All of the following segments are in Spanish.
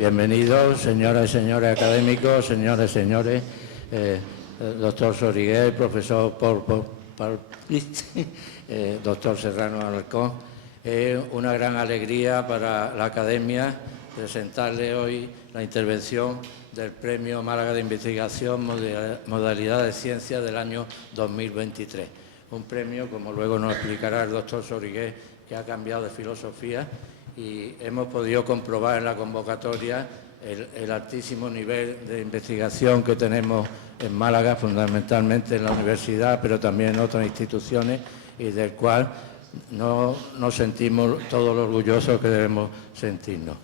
Bienvenidos, señoras y señores académicos, señores y señores, doctor Sorigué, profesor doctor Serrano Alarcón. Es una gran alegría para la Academia presentarle hoy la intervención del Premio Málaga de Investigación Modalidad de Ciencia del año 2023. Un premio, como luego nos explicará el doctor Sorigué, que ha cambiado de filosofía y hemos podido comprobar en la convocatoria el altísimo nivel de investigación que tenemos en Málaga, fundamentalmente en la universidad, pero también en otras instituciones, y del cual no nos sentimos todos los orgullosos que debemos sentirnos.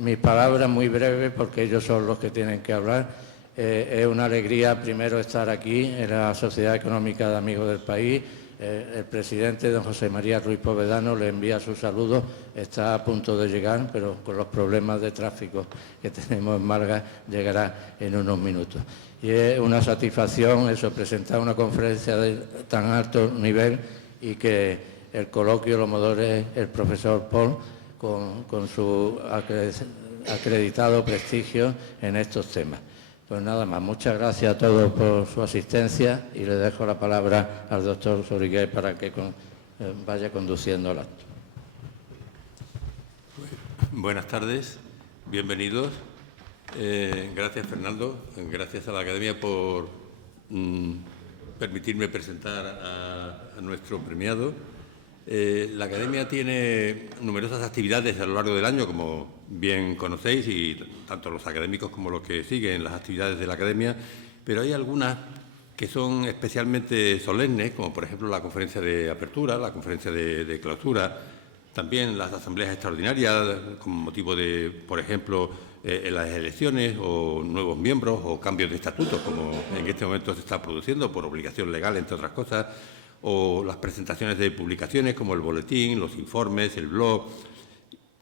Mis palabras muy breves, porque ellos son los que tienen que hablar. Es una alegría primero estar aquí en la Sociedad Económica de Amigos del País. El presidente, don José María Ruiz Povedano, le envía sus saludos. Está a punto de llegar, pero con los problemas de tráfico que tenemos en Málaga llegará en unos minutos. Y es una satisfacción eso, presentar una conferencia de tan alto nivel y que el coloquio lo modere el profesor Pol con su acreditado prestigio en estos temas. Pues nada más, muchas gracias a todos por su asistencia y le dejo la palabra al doctor Sorigué para que vaya conduciendo el acto. Buenas tardes, bienvenidos. Gracias, Fernando. Gracias a la Academia por permitirme presentar a nuestro premiado. La Academia tiene numerosas actividades a lo largo del año, como bien conocéis, y tanto los académicos como los que siguen las actividades de la Academia, pero hay algunas que son especialmente solemnes, como por ejemplo la conferencia de apertura, la conferencia de clausura, también las asambleas extraordinarias con motivo de, por ejemplo, las elecciones o nuevos miembros o cambios de estatutos, como en este momento se está produciendo por obligación legal, entre otras cosas, o las presentaciones de publicaciones como el boletín, los informes, el blog,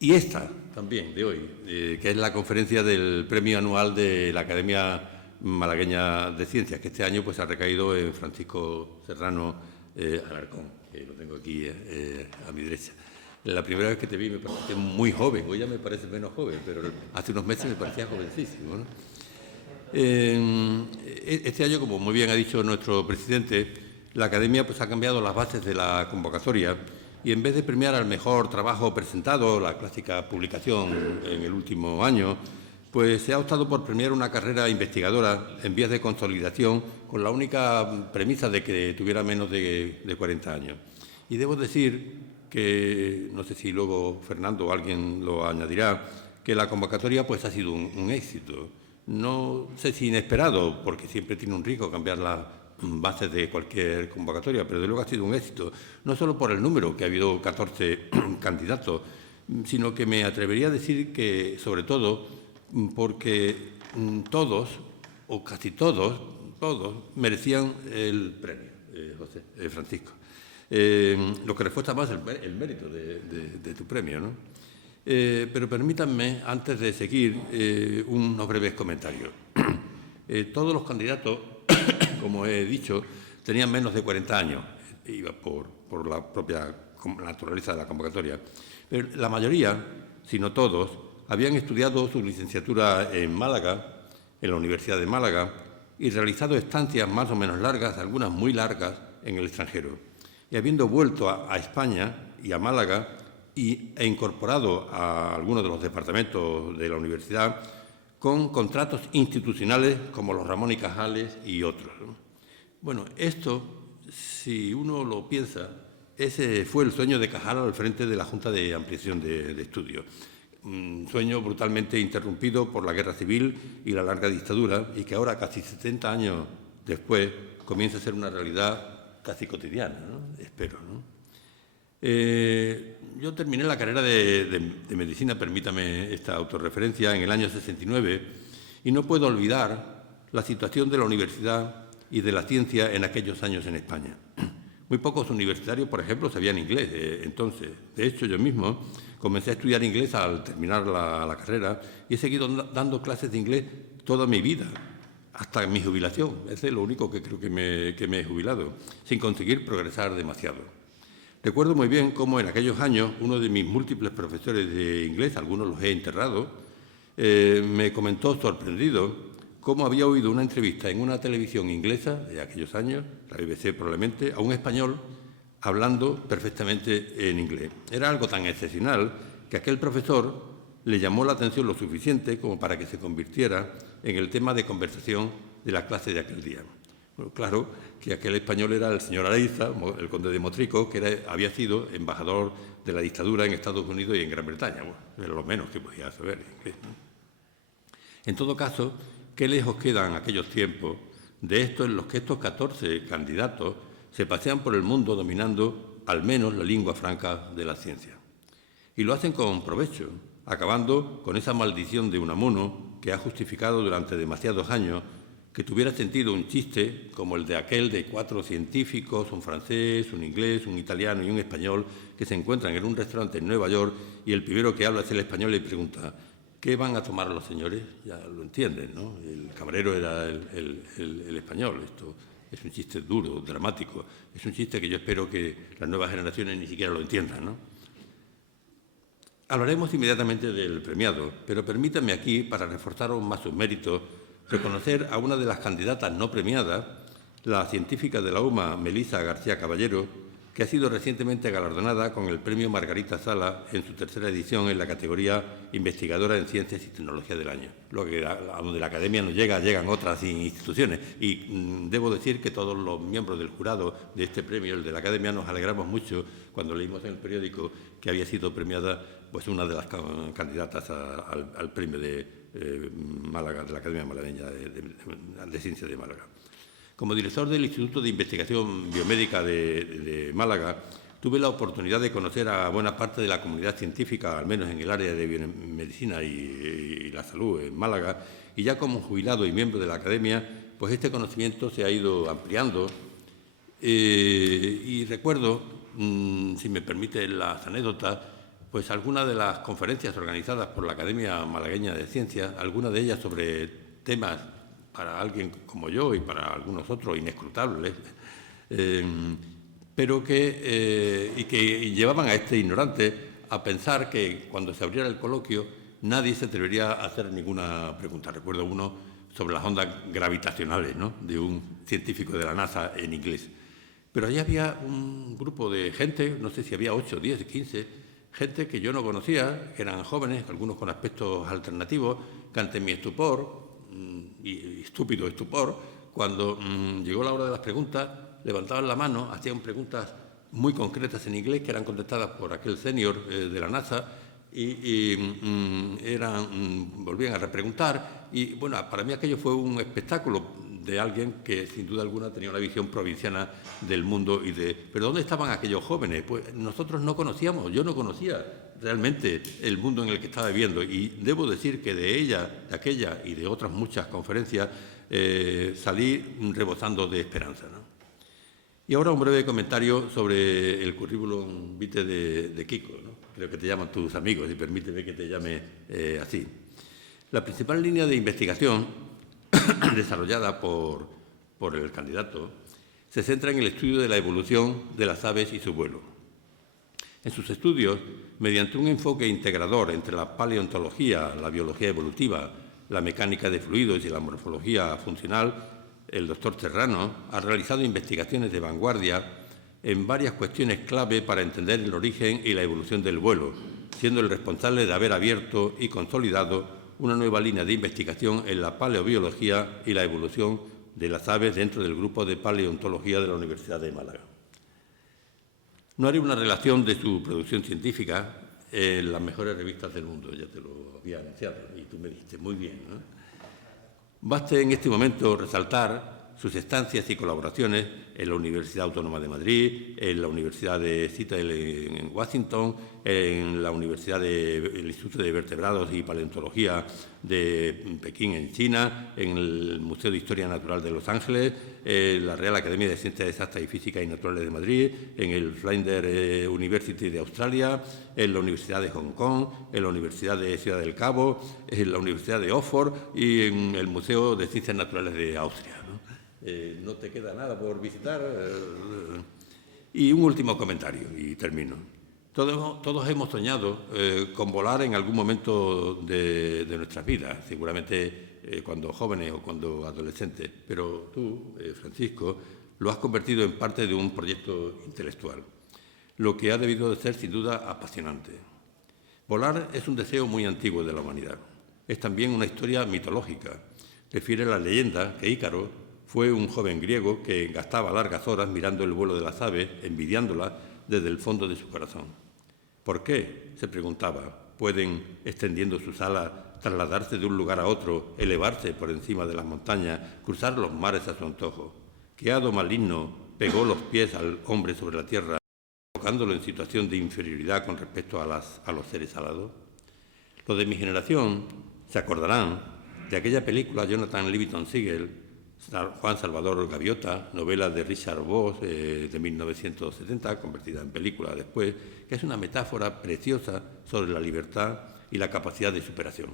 y esta también de hoy, que es la conferencia del premio anual de la Academia Malagueña de Ciencias, que este año pues ha recaído en Francisco Serrano Alarcón, que lo tengo aquí a mi derecha. La primera vez que te vi me pareciste muy joven, hoy ya me parece menos joven, pero hace unos meses me parecía jovencísimo, ¿no? Este año, como muy bien ha dicho nuestro presidente, la Academia pues, ha cambiado las bases de la convocatoria y en vez de premiar al mejor trabajo presentado, la clásica publicación en el último año, pues se ha optado por premiar una carrera investigadora en vías de consolidación con la única premisa de que tuviera menos de 40 años. Y debo decir que, no sé si luego Fernando o alguien lo añadirá, que la convocatoria pues, ha sido un éxito. No sé si inesperado, porque siempre tiene un riesgo cambiar las bases de cualquier convocatoria, pero de luego ha sido un éxito, no solo por el número, que ha habido 14 candidatos, sino que me atrevería a decir que, sobre todo, porque todos, o casi todos merecían el premio, Francisco. Lo que refuerza más el mérito de tu premio, ¿no? Pero permítanme, antes de seguir, unos breves comentarios. Todos los candidatos, como he dicho, tenían menos de 40 años, iba por la propia naturaleza de la convocatoria. Pero la mayoría, si no todos, habían estudiado su licenciatura en Málaga, en la Universidad de Málaga, y realizado estancias más o menos largas, algunas muy largas, en el extranjero. Y habiendo vuelto a España y a Málaga e incorporado a algunos de los departamentos de la universidad con contratos institucionales como los Ramón y Cajales y otros, ¿no? Bueno, esto, si uno lo piensa, ese fue el sueño de Cajal al frente de la Junta de Ampliación de Estudios. Un sueño brutalmente interrumpido por la Guerra Civil y la larga dictadura y que ahora, casi 70 años después, comienza a ser una realidad casi cotidiana, ¿no? Espero, ¿no? Yo terminé la carrera de Medicina, permítame esta autorreferencia, en el año 69 y no puedo olvidar la situación de la universidad y de la ciencia en aquellos años en España. Muy pocos universitarios, por ejemplo, sabían inglés entonces. De hecho, yo mismo comencé a estudiar inglés al terminar la carrera y he seguido dando clases de inglés toda mi vida, hasta mi jubilación. Ese es lo único que creo que me he jubilado, sin conseguir progresar demasiado. Recuerdo muy bien cómo en aquellos años uno de mis múltiples profesores de inglés, algunos los he enterrado, me comentó sorprendido cómo había oído una entrevista en una televisión inglesa de aquellos años, la BBC probablemente, a un español hablando perfectamente en inglés. Era algo tan excepcional que aquel profesor le llamó la atención lo suficiente como para que se convirtiera en el tema de conversación de la clase de aquel día. Bueno, claro que aquel español era el señor Araiza, el conde de Motrico, que había sido embajador de la dictadura en Estados Unidos y en Gran Bretaña. Bueno, era lo menos que podía saber inglés, ¿no? En todo caso, qué lejos quedan aquellos tiempos de estos en los que estos 14 candidatos se pasean por el mundo dominando al menos la lengua franca de la ciencia. Y lo hacen con provecho, acabando con esa maldición de Unamuno que ha justificado durante demasiados años que tuviera sentido un chiste como el de aquel de 4 científicos, un francés, un inglés, un italiano y un español, que se encuentran en un restaurante en Nueva York y el primero que habla es el español y le pregunta: ¿qué van a tomar los señores? Ya lo entienden, ¿no? El camarero era el español. Esto es un chiste duro, dramático. Es un chiste que yo espero que las nuevas generaciones ni siquiera lo entiendan, ¿no? Hablaremos inmediatamente del premiado, pero permítanme aquí, para reforzar aún más sus méritos, reconocer a una de las candidatas no premiadas, la científica de la UMA, Melissa García Caballero, que ha sido recientemente galardonada con el Premio Margarita Sala en su 3ª edición en la categoría Investigadora en Ciencias y Tecnología del Año. A donde la Academia no llega, llegan otras instituciones. Y debo decir que todos los miembros del jurado de este premio, el de la Academia, nos alegramos mucho cuando leímos en el periódico que había sido premiada pues una de las candidatas al premio de Málaga, de la Academia Malagueña de Ciencias de Málaga. Como director del Instituto de Investigación Biomédica de Málaga, tuve la oportunidad de conocer a buena parte de la comunidad científica, al menos en el área de biomedicina y la salud en Málaga, y ya como jubilado y miembro de la Academia, pues este conocimiento se ha ido ampliando. Y recuerdo, si me permite las anécdotas, pues algunas de las conferencias organizadas por la Academia Malagueña de Ciencias, algunas de ellas sobre temas para alguien como yo y para algunos otros inescrutables, pero que llevaban a este ignorante a pensar que cuando se abriera el coloquio nadie se atrevería a hacer ninguna pregunta. Recuerdo uno sobre las ondas gravitacionales, ¿no?, de un científico de la NASA en inglés. Pero allí había un grupo de gente, no sé si había 8, 10, 15, gente que yo no conocía, que eran jóvenes, algunos con aspectos alternativos, que ante mi estupor, y estúpido estupor, cuando llegó la hora de las preguntas, levantaban la mano, hacían preguntas muy concretas en inglés que eran contestadas por aquel senior de la NASA y volvían a repreguntar. Y bueno, para mí aquello fue un espectáculo de alguien que sin duda alguna tenía una visión provinciana del mundo. ¿Pero dónde estaban aquellos jóvenes? Pues nosotros no conocíamos, yo no conocía realmente el mundo en el que estaba viviendo, y debo decir que de aquella y de otras muchas conferencias salí rebosando de esperanza, ¿no? Y ahora un breve comentario sobre el currículum vitae de Kiko, ¿no? Creo que te llaman tus amigos, y permíteme que te llame así. La principal línea de investigación desarrollada por el candidato se centra en el estudio de la evolución de las aves y su vuelo. En sus estudios, mediante un enfoque integrador entre la paleontología, la biología evolutiva, la mecánica de fluidos y la morfología funcional, el doctor Serrano ha realizado investigaciones de vanguardia en varias cuestiones clave para entender el origen y la evolución del vuelo, siendo el responsable de haber abierto y consolidado una nueva línea de investigación en la paleobiología y la evolución de las aves dentro del grupo de paleontología de la Universidad de Málaga. No haré una relación de su producción científica en las mejores revistas del mundo, ya te lo había anunciado y tú me dijiste muy bien, ¿no? Baste en este momento resaltar sus estancias y colaboraciones en la Universidad Autónoma de Madrid, en la Universidad de Seattle en Washington, en la Universidad del Instituto de Vertebrados y Paleontología de Pekín en China, en el Museo de Historia Natural de Los Ángeles, en la Real Academia de Ciencias Exactas y Físicas y Naturales de Madrid, en el Flinders University de Australia, en la Universidad de Hong Kong, en la Universidad de Ciudad del Cabo, en la Universidad de Oxford y en el Museo de Ciencias Naturales de Austria, ¿no? No te queda nada por visitar. Y un último comentario, y termino. Todos hemos soñado con volar en algún momento de nuestras vidas, seguramente cuando jóvenes o cuando adolescentes, pero tú, Francisco, lo has convertido en parte de un proyecto intelectual, lo que ha debido de ser sin duda apasionante. Volar es un deseo muy antiguo de la humanidad. Es también una historia mitológica. Refiere la leyenda que Ícaro fue un joven griego que gastaba largas horas mirando el vuelo de las aves, envidiándolas desde el fondo de su corazón. ¿Por qué?, se preguntaba, pueden, extendiendo sus alas, trasladarse de un lugar a otro, elevarse por encima de las montañas, cruzar los mares a su antojo. ¿Qué hado maligno pegó los pies al hombre sobre la tierra, colocándolo en situación de inferioridad con respecto a los seres alados? Los de mi generación se acordarán de aquella película Jonathan Livingston Seagull, Juan Salvador Gaviota, novela de Richard Voss de 1970, convertida en película después, que es una metáfora preciosa sobre la libertad y la capacidad de superación.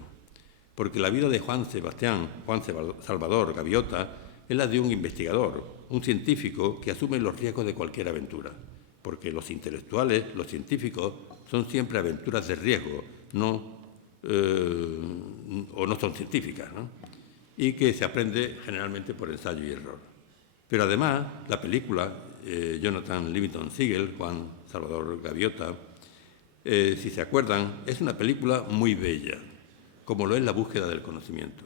Porque la vida de Juan Salvador Gaviota es la de un investigador, un científico que asume los riesgos de cualquier aventura. Porque los intelectuales, los científicos, son siempre aventuras de riesgo, no son científicas, ¿no? Y que se aprende generalmente por ensayo y error. Pero además, la película Jonathan Livingston Seagull, Juan Salvador Gaviota, si se acuerdan, es una película muy bella, como lo es La búsqueda del conocimiento,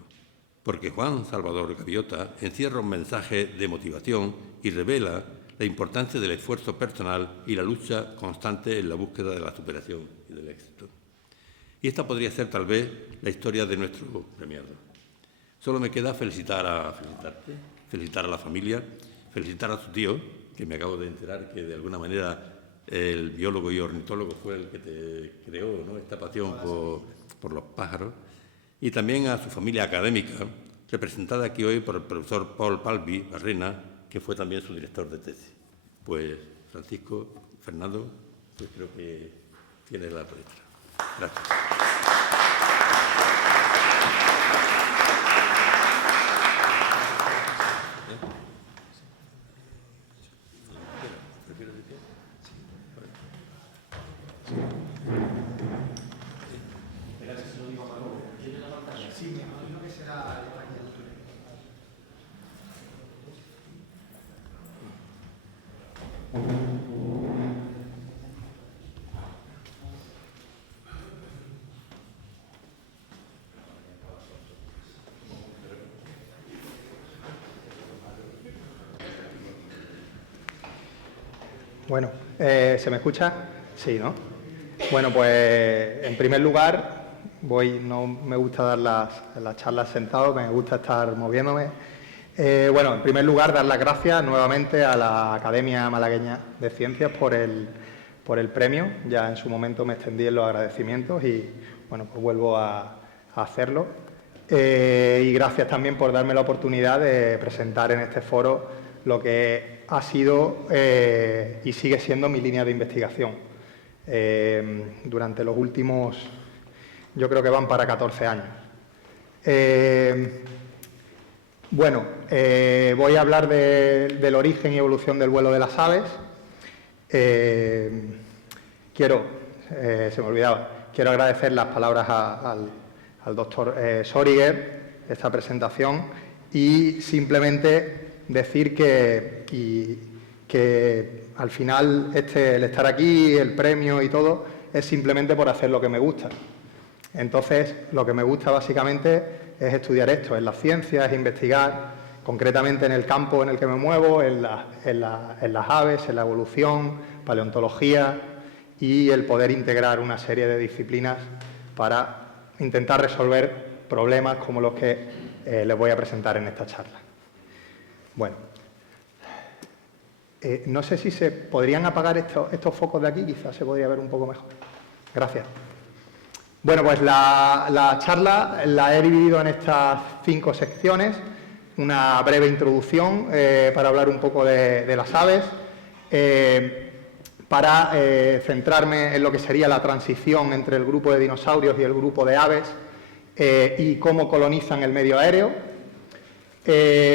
porque Juan Salvador Gaviota encierra un mensaje de motivación y revela la importancia del esfuerzo personal y la lucha constante en la búsqueda de la superación y del éxito. Y esta podría ser tal vez la historia de nuestro premiado. Solo me queda felicitar a la familia, felicitar a su tío, que me acabo de enterar que de alguna manera el biólogo y ornitólogo fue el que te creó, ¿no?, esta pasión por los pájaros, y también a su familia académica, representada aquí hoy por el profesor Paul Palby Barrena, que fue también su director de tesis. Pues, Francisco, Fernando, pues creo que tienes la palabra. Gracias. Bueno, ¿se me escucha? Sí, ¿no? Bueno, pues en primer lugar, no me gusta dar las charlas sentado, me gusta estar moviéndome. Bueno, en primer lugar, dar las gracias nuevamente a la Academia Malagueña de Ciencias por el premio. Ya en su momento me extendí en los agradecimientos y, bueno, pues vuelvo a hacerlo. Y gracias también por darme la oportunidad de presentar en este foro lo que ha sido y sigue siendo mi línea de investigación. Durante los últimos, yo creo que van para 14 años. Bueno, voy a hablar del origen y evolución del vuelo de las aves. Se me olvidaba, quiero agradecer las palabras al doctor Söriger, esta presentación, y simplemente decir que al final el estar aquí, el premio y todo, es simplemente por hacer lo que me gusta. Entonces, lo que me gusta básicamente es estudiar esto, en las ciencias, es investigar, concretamente en el campo en el que me muevo, en las aves, en la evolución, paleontología, y el poder integrar una serie de disciplinas para intentar resolver problemas como los que les voy a presentar en esta charla. Bueno, no sé si se podrían apagar estos focos de aquí, quizás se podría ver un poco mejor. Gracias. Bueno, pues la charla la he dividido en estas 5 secciones. Una breve introducción para hablar un poco de las aves, para centrarme en lo que sería la transición entre el grupo de dinosaurios y el grupo de aves y cómo colonizan el medio aéreo.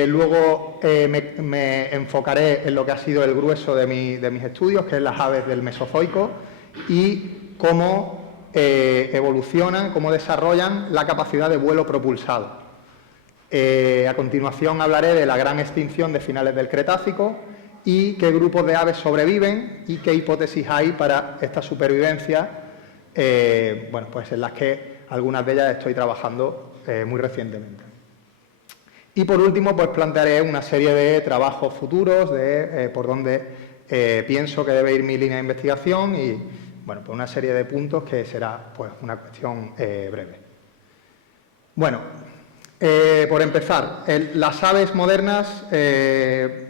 Luego me enfocaré en lo que ha sido el grueso de mis estudios, que es las aves del Mesozoico, y cómo evolucionan, cómo desarrollan la capacidad de vuelo propulsado. A continuación hablaré de la gran extinción de finales del Cretácico y qué grupos de aves sobreviven y qué hipótesis hay para esta supervivencia, bueno, pues en las que algunas de ellas estoy trabajando muy recientemente. Y por último, pues plantearé una serie de trabajos futuros de por dónde pienso que debe ir mi línea de investigación y, bueno, pues una serie de puntos que será pues una cuestión breve. Bueno, por empezar, las aves modernas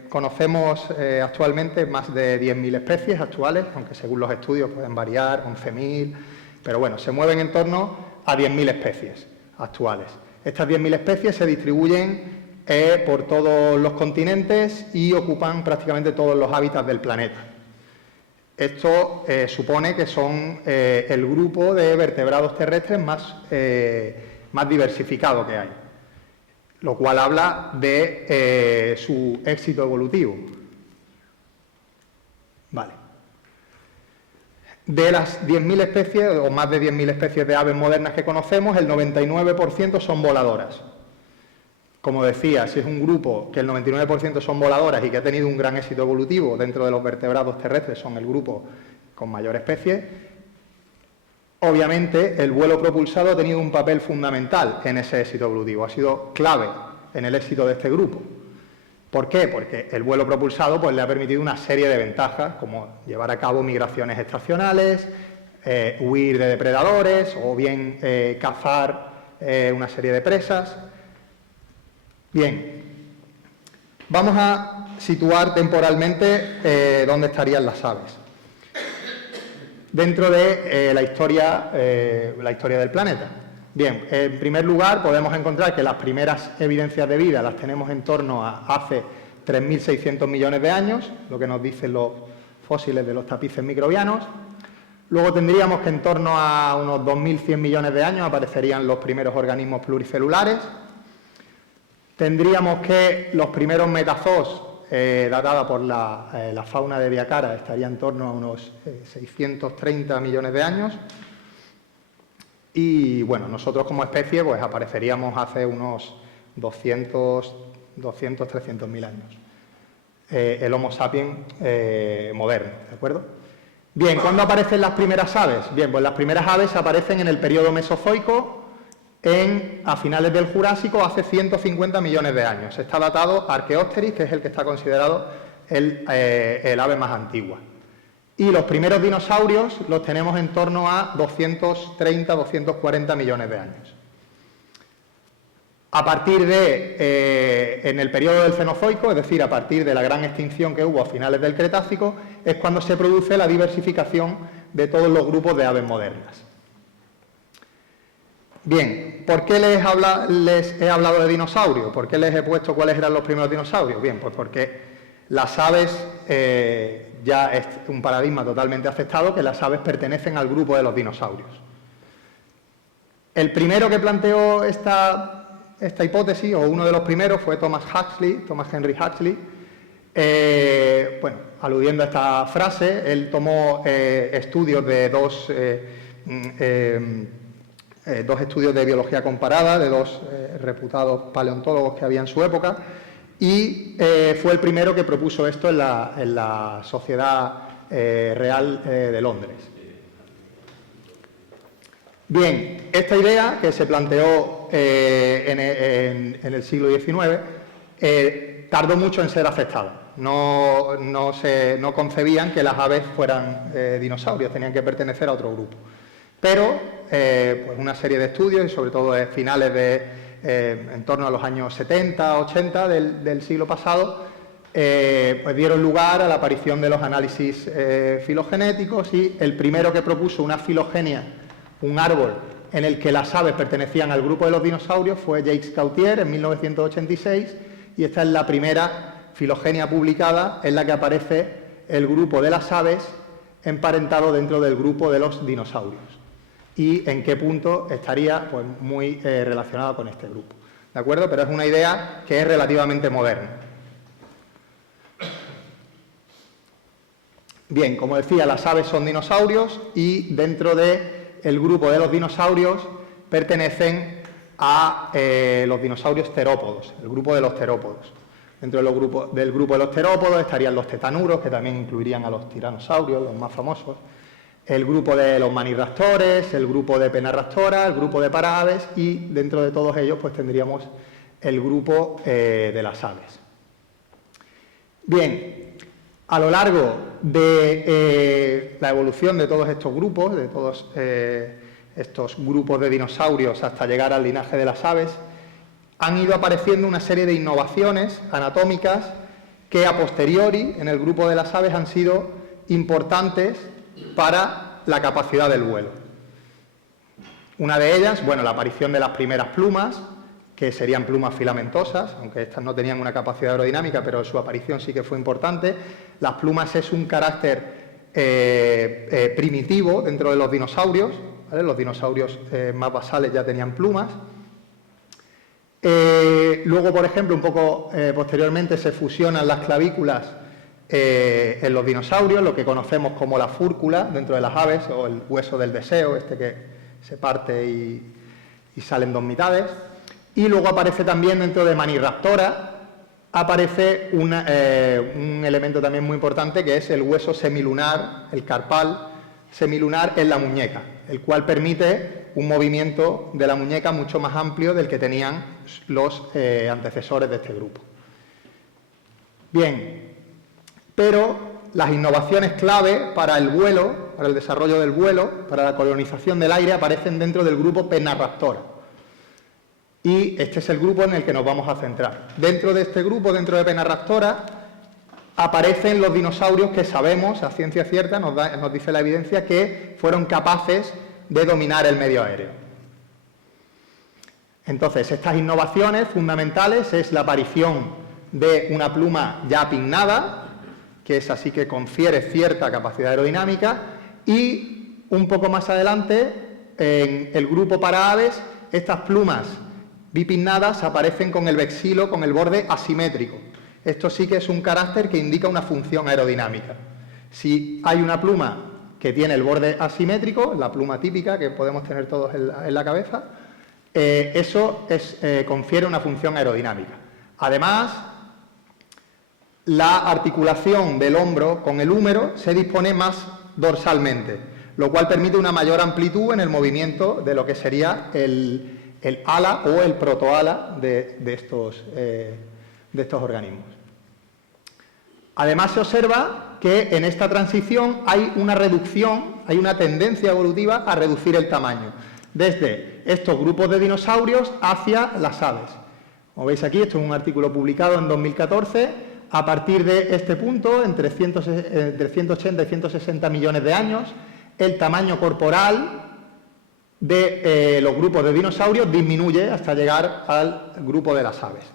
conocemos actualmente más de 10.000 especies actuales, aunque según los estudios pueden variar, 11.000, pero bueno, se mueven en torno a 10.000 especies actuales. Estas 10.000 especies se distribuyen por todos los continentes y ocupan prácticamente todos los hábitats del planeta. Esto supone que son el grupo de vertebrados terrestres más diversificado que hay, lo cual habla de su éxito evolutivo. Vale. De las 10.000 especies, o más de 10.000 especies de aves modernas que conocemos, el 99% son voladoras. Como decía, si es un grupo que el 99% son voladoras y que ha tenido un gran éxito evolutivo dentro de los vertebrados terrestres, son el grupo con mayor especie, obviamente el vuelo propulsado ha tenido un papel fundamental en ese éxito evolutivo, ha sido clave en el éxito de este grupo. ¿Por qué? Porque el vuelo propulsado pues, le ha permitido una serie de ventajas, como llevar a cabo migraciones estacionales, huir de depredadores o bien cazar una serie de presas. Bien, vamos a situar temporalmente dónde estarían las aves. Dentro de la historia del planeta. Bien, en primer lugar podemos encontrar que las primeras evidencias de vida las tenemos en torno a hace 3.600 millones de años, lo que nos dicen los fósiles de los tapices microbianos. Luego tendríamos que en torno a unos 2.100 millones de años aparecerían los primeros organismos pluricelulares. Tendríamos que los primeros metazoos, datada por la fauna de Biacara, estaría en torno a unos 630 millones de años. Y bueno, nosotros como especie pues apareceríamos hace unos 300.000 años. El Homo sapiens moderno, ¿de acuerdo? Bien, ¿cuándo aparecen las primeras aves? Bien, pues las primeras aves aparecen en el periodo Mesozoico, a finales del Jurásico, hace 150 millones de años. Está datado Archaeopteryx, que es el que está considerado el ave más antigua. Y los primeros dinosaurios los tenemos en torno a 230, 240 millones de años. A partir en el periodo del Cenozoico, es decir, a partir de la gran extinción que hubo a finales del Cretácico, es cuando se produce la diversificación de todos los grupos de aves modernas. Bien, ¿por qué les he hablado de dinosaurios? ¿Por qué les he puesto cuáles eran los primeros dinosaurios? Bien, pues porque las aves, ya es un paradigma totalmente aceptado, que las aves pertenecen al grupo de los dinosaurios. El primero que planteó esta hipótesis, o uno de los primeros, fue Thomas Henry Huxley. Bueno, aludiendo a esta frase, él tomó estudios de dos estudios de biología comparada de dos reputados paleontólogos que había en su época y fue el primero que propuso esto en la Sociedad Real de Londres. Bien, esta idea que se planteó en el siglo XIX tardó mucho en ser aceptada. No concebían que las aves fueran dinosaurios, tenían que pertenecer a otro grupo. Pero pues una serie de estudios, y sobre todo de finales en torno a los años 70, 80 del siglo pasado, pues dieron lugar a la aparición de los análisis filogenéticos y el primero que propuso una filogenia, un árbol en el que las aves pertenecían al grupo de los dinosaurios, fue Jacques Gautier en 1986 y esta es la primera filogenia publicada en la que aparece el grupo de las aves emparentado dentro del grupo de los dinosaurios. Y en qué punto estaría pues, muy relacionado con este grupo. ¿De acuerdo? Pero es una idea que es relativamente moderna. Bien, como decía, las aves son dinosaurios y dentro del grupo de los dinosaurios pertenecen a los dinosaurios terópodos, el grupo de los terópodos. Dentro del grupo de los terópodos estarían los tetanuros, que también incluirían a los tiranosaurios, los más famosos, el grupo de los manirraptores, el grupo de penarraptora, el grupo de paraaves y dentro de todos ellos pues tendríamos el grupo de las aves. Bien, a lo largo de la evolución de todos estos grupos, de todos estos grupos de dinosaurios hasta llegar al linaje de las aves, han ido apareciendo una serie de innovaciones anatómicas que a posteriori en el grupo de las aves han sido importantes para la capacidad del vuelo. Una de ellas, bueno, la aparición de las primeras plumas, que serían plumas filamentosas, aunque estas no tenían una capacidad aerodinámica, pero su aparición sí que fue importante. Las plumas es un carácter primitivo dentro de los dinosaurios, ¿vale? Los dinosaurios más basales ya tenían plumas. Luego, por ejemplo, un poco posteriormente se fusionan las clavículas en los dinosaurios, lo que conocemos como la fúrcula dentro de las aves, o el hueso del deseo, este que se parte y salen dos mitades. Y luego aparece también dentro de Manirraptora, aparece un elemento también muy importante que es el hueso semilunar, el carpal semilunar en la muñeca, el cual permite un movimiento de la muñeca mucho más amplio del que tenían los antecesores de este grupo. Bien, pero las innovaciones clave para el vuelo, para el desarrollo del vuelo, para la colonización del aire, aparecen dentro del grupo Penarraptora. Y este es el grupo en el que nos vamos a centrar. Dentro de este grupo, dentro de Penarraptora, aparecen los dinosaurios que sabemos, a ciencia cierta, nos dice la evidencia, que fueron capaces de dominar el medio aéreo. Entonces, estas innovaciones fundamentales es la aparición de una pluma ya pinnada, que es así que confiere cierta capacidad aerodinámica, y un poco más adelante, en el grupo para aves, estas plumas bipinnadas aparecen con el vexilo, con el borde asimétrico. Esto sí que es un carácter que indica una función aerodinámica. Si hay una pluma que tiene el borde asimétrico, la pluma típica que podemos tener todos en la cabeza, eso confiere una función aerodinámica. Además, la articulación del hombro con el húmero se dispone más dorsalmente, lo cual permite una mayor amplitud en el movimiento de lo que sería el ala o el protoala de estos organismos. Además, se observa que en esta transición hay una reducción, hay una tendencia evolutiva a reducir el tamaño, desde estos grupos de dinosaurios hacia las aves. Como veis aquí, esto es un artículo publicado en 2014, a partir de este punto, entre 180 y 160 millones de años, el tamaño corporal de los grupos de dinosaurios disminuye hasta llegar al grupo de las aves.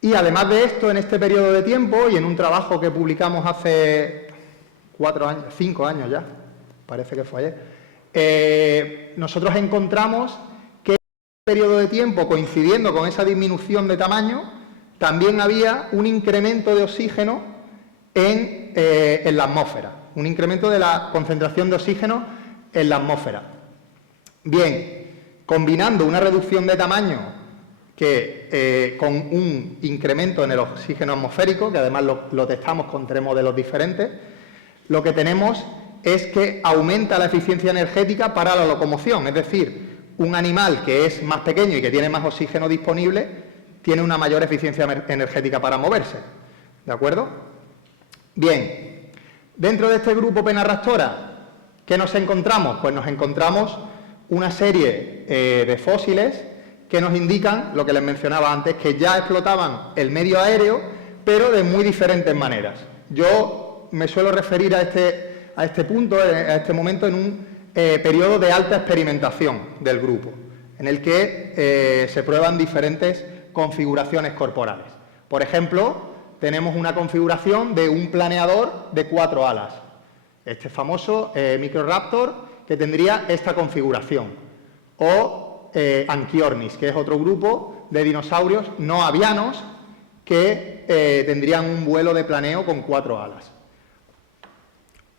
Y además de esto, en este periodo de tiempo y en un trabajo que publicamos hace 5 años ya, parece que fue ayer, nosotros encontramos que en este periodo de tiempo, coincidiendo con esa disminución de tamaño, también había un incremento de oxígeno en la atmósfera, un incremento de la concentración de oxígeno en la atmósfera. Bien, combinando una reducción de tamaño con un incremento en el oxígeno atmosférico, que además lo testamos con 3 modelos diferentes, lo que tenemos es que aumenta la eficiencia energética para la locomoción, es decir, un animal que es más pequeño y que tiene más oxígeno disponible tiene una mayor eficiencia energética para moverse, ¿de acuerdo? Bien, dentro de este grupo Penarraptora, ¿qué nos encontramos? Pues nos encontramos una serie de fósiles que nos indican, lo que les mencionaba antes, que ya explotaban el medio aéreo, pero de muy diferentes maneras. Yo me suelo referir a este punto, a este momento, en un periodo de alta experimentación del grupo, en el que se prueban diferentes configuraciones corporales. Por ejemplo, tenemos una configuración de un planeador de 4 alas. Este famoso Microraptor, que tendría esta configuración. O Anchiornis, que es otro grupo de dinosaurios no avianos que tendrían un vuelo de planeo con 4 alas.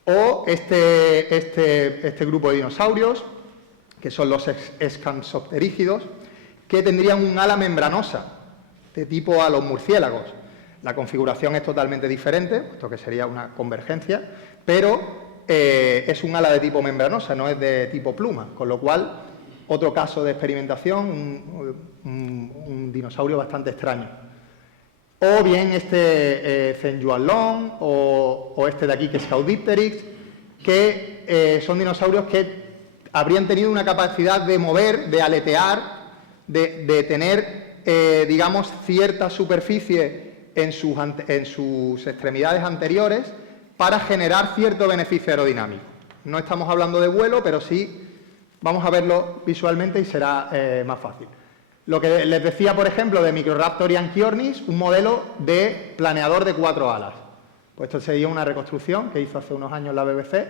O este grupo de dinosaurios, que son los escansopterígidos, que tendrían un ala membranosa, de tipo a los murciélagos. La configuración es totalmente diferente, puesto que sería una convergencia, pero es un ala de tipo membranosa, no es de tipo pluma, con lo cual, otro caso de experimentación, un dinosaurio bastante extraño. O bien este Zhenjuanlong o este de aquí, que es Caudipteryx, que son dinosaurios que habrían tenido una capacidad de mover, de aletear, de tener, digamos, cierta superficie en sus extremidades anteriores para generar cierto beneficio aerodinámico. No estamos hablando de vuelo, pero sí vamos a verlo visualmente y será más fácil. Lo que les decía, por ejemplo, de Microraptor y Anchiornis, un modelo de planeador de 4 alas. Pues esto sería una reconstrucción que hizo hace unos años la BBC,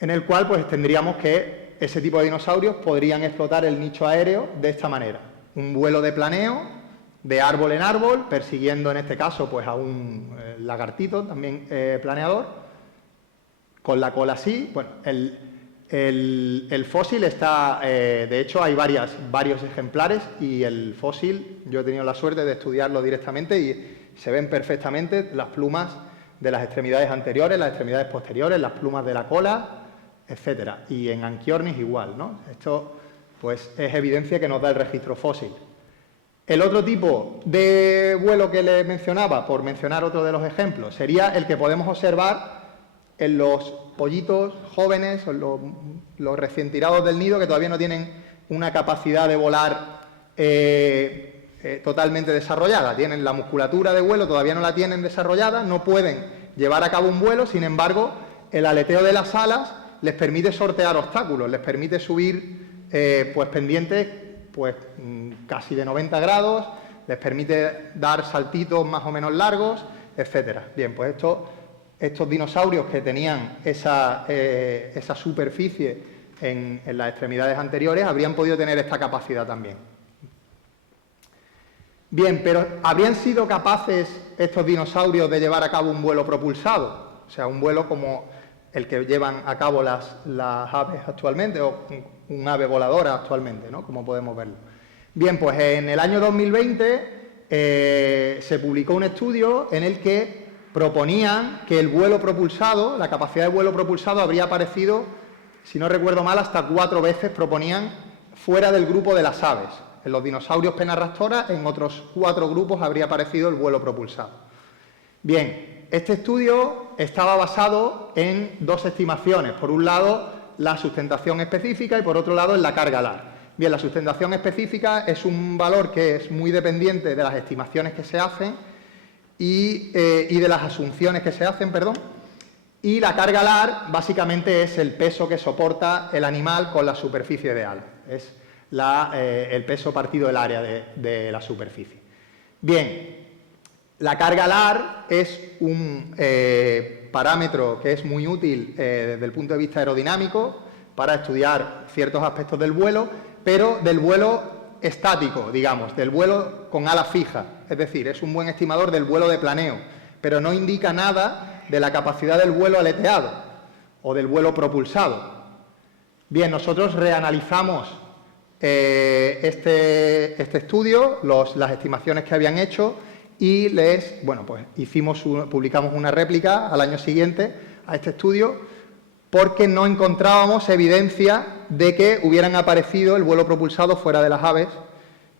en el cual pues tendríamos que ese tipo de dinosaurios podrían explotar el nicho aéreo de esta manera. Un vuelo de planeo, de árbol en árbol, persiguiendo en este caso pues a un lagartito también planeador, con la cola así. Bueno, el fósil está, de hecho hay varios ejemplares y el fósil, yo he tenido la suerte de estudiarlo directamente y se ven perfectamente las plumas de las extremidades anteriores, las extremidades posteriores, las plumas de la cola, etcétera. Y en Anchiornis igual, ¿no? Esto pues es evidencia que nos da el registro fósil. El otro tipo de vuelo que les mencionaba, por mencionar otro de los ejemplos, sería el que podemos observar en los pollitos jóvenes, o los recién tirados del nido, que todavía no tienen una capacidad de volar totalmente desarrollada. Tienen la musculatura de vuelo, todavía no la tienen desarrollada, no pueden llevar a cabo un vuelo, sin embargo, el aleteo de las alas les permite sortear obstáculos, les permite subir pues pendientes pues casi de 90 grados, les permite dar saltitos más o menos largos, etcétera. Bien, pues estos dinosaurios que tenían esa superficie en las extremidades anteriores habrían podido tener esta capacidad también. Bien, pero ¿habrían sido capaces estos dinosaurios de llevar a cabo un vuelo propulsado? O sea, un vuelo como el que llevan a cabo las aves actualmente, o un ave voladora actualmente, ¿no? Como podemos verlo. Bien, pues en el año 2020 se publicó un estudio en el que proponían que el vuelo propulsado, la capacidad de vuelo propulsado habría aparecido, si no recuerdo mal, hasta 4 veces proponían fuera del grupo de las aves. En los dinosaurios Penarrastora, en otros 4 grupos habría aparecido el vuelo propulsado. Bien, este estudio estaba basado en 2 estimaciones. Por un lado, la sustentación específica y por otro lado, en la carga alar. Bien, la sustentación específica es un valor que es muy dependiente de las estimaciones que se hacen y de las asunciones que se hacen, perdón. Y la carga alar básicamente es el peso que soporta el animal con la superficie de ala. Es el peso partido del área de la superficie. Bien, la carga alar es un parámetro que es muy útil desde el punto de vista aerodinámico para estudiar ciertos aspectos del vuelo, pero del vuelo estático, digamos, del vuelo con ala fija. Es decir, es un buen estimador del vuelo de planeo, pero no indica nada de la capacidad del vuelo aleteado o del vuelo propulsado. Bien, nosotros reanalizamos este estudio, las estimaciones que habían hecho y publicamos una réplica al año siguiente a este estudio porque no encontrábamos evidencia de que hubieran aparecido el vuelo propulsado fuera de las aves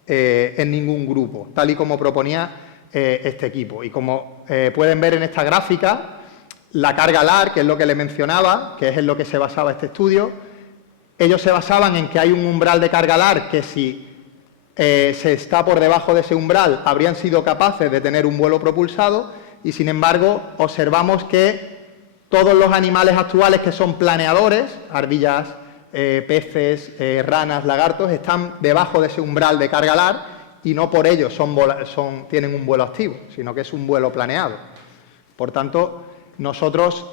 en ningún grupo, tal y como proponía este equipo. Y como pueden ver en esta gráfica, la carga alar, que es lo que les mencionaba, que es en lo que se basaba este estudio, ellos se basaban en que hay un umbral de carga alar que si se está por debajo de ese umbral habrían sido capaces de tener un vuelo propulsado y, sin embargo, observamos que todos los animales actuales que son planeadores, ardillas, peces, ranas, lagartos, están debajo de ese umbral de carga alar y no por ello tienen un vuelo activo, sino que es un vuelo planeado. Por tanto, nosotros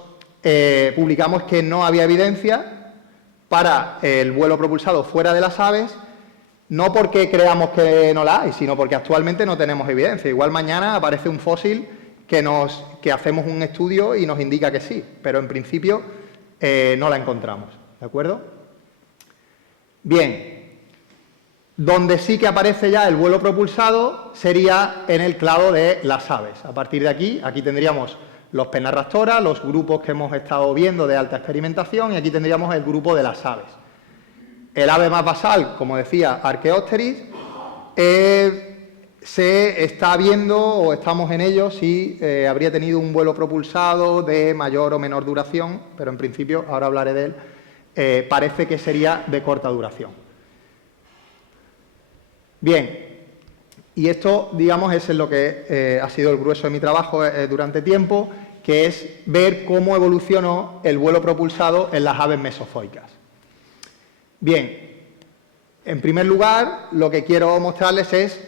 publicamos que no había evidencia para el vuelo propulsado fuera de las aves, no porque creamos que no la hay, sino porque actualmente no tenemos evidencia. Igual mañana aparece un fósil que hacemos un estudio y nos indica que sí, pero en principio no la encontramos, ¿de acuerdo? Bien, donde sí que aparece ya el vuelo propulsado sería en el clado de las aves. A partir de aquí tendríamos los Penarrastora, los grupos que hemos estado viendo de alta experimentación, y aquí tendríamos el grupo de las aves. El ave más basal, como decía, Archaeopteris, se está viendo, o estamos en ello, si habría tenido un vuelo propulsado de mayor o menor duración, pero en principio, ahora hablaré de él, parece que sería de corta duración. Bien, y esto, digamos, es en lo que ha sido el grueso de mi trabajo durante tiempo, que es ver cómo evolucionó el vuelo propulsado en las aves mesozoicas. Bien, en primer lugar, lo que quiero mostrarles es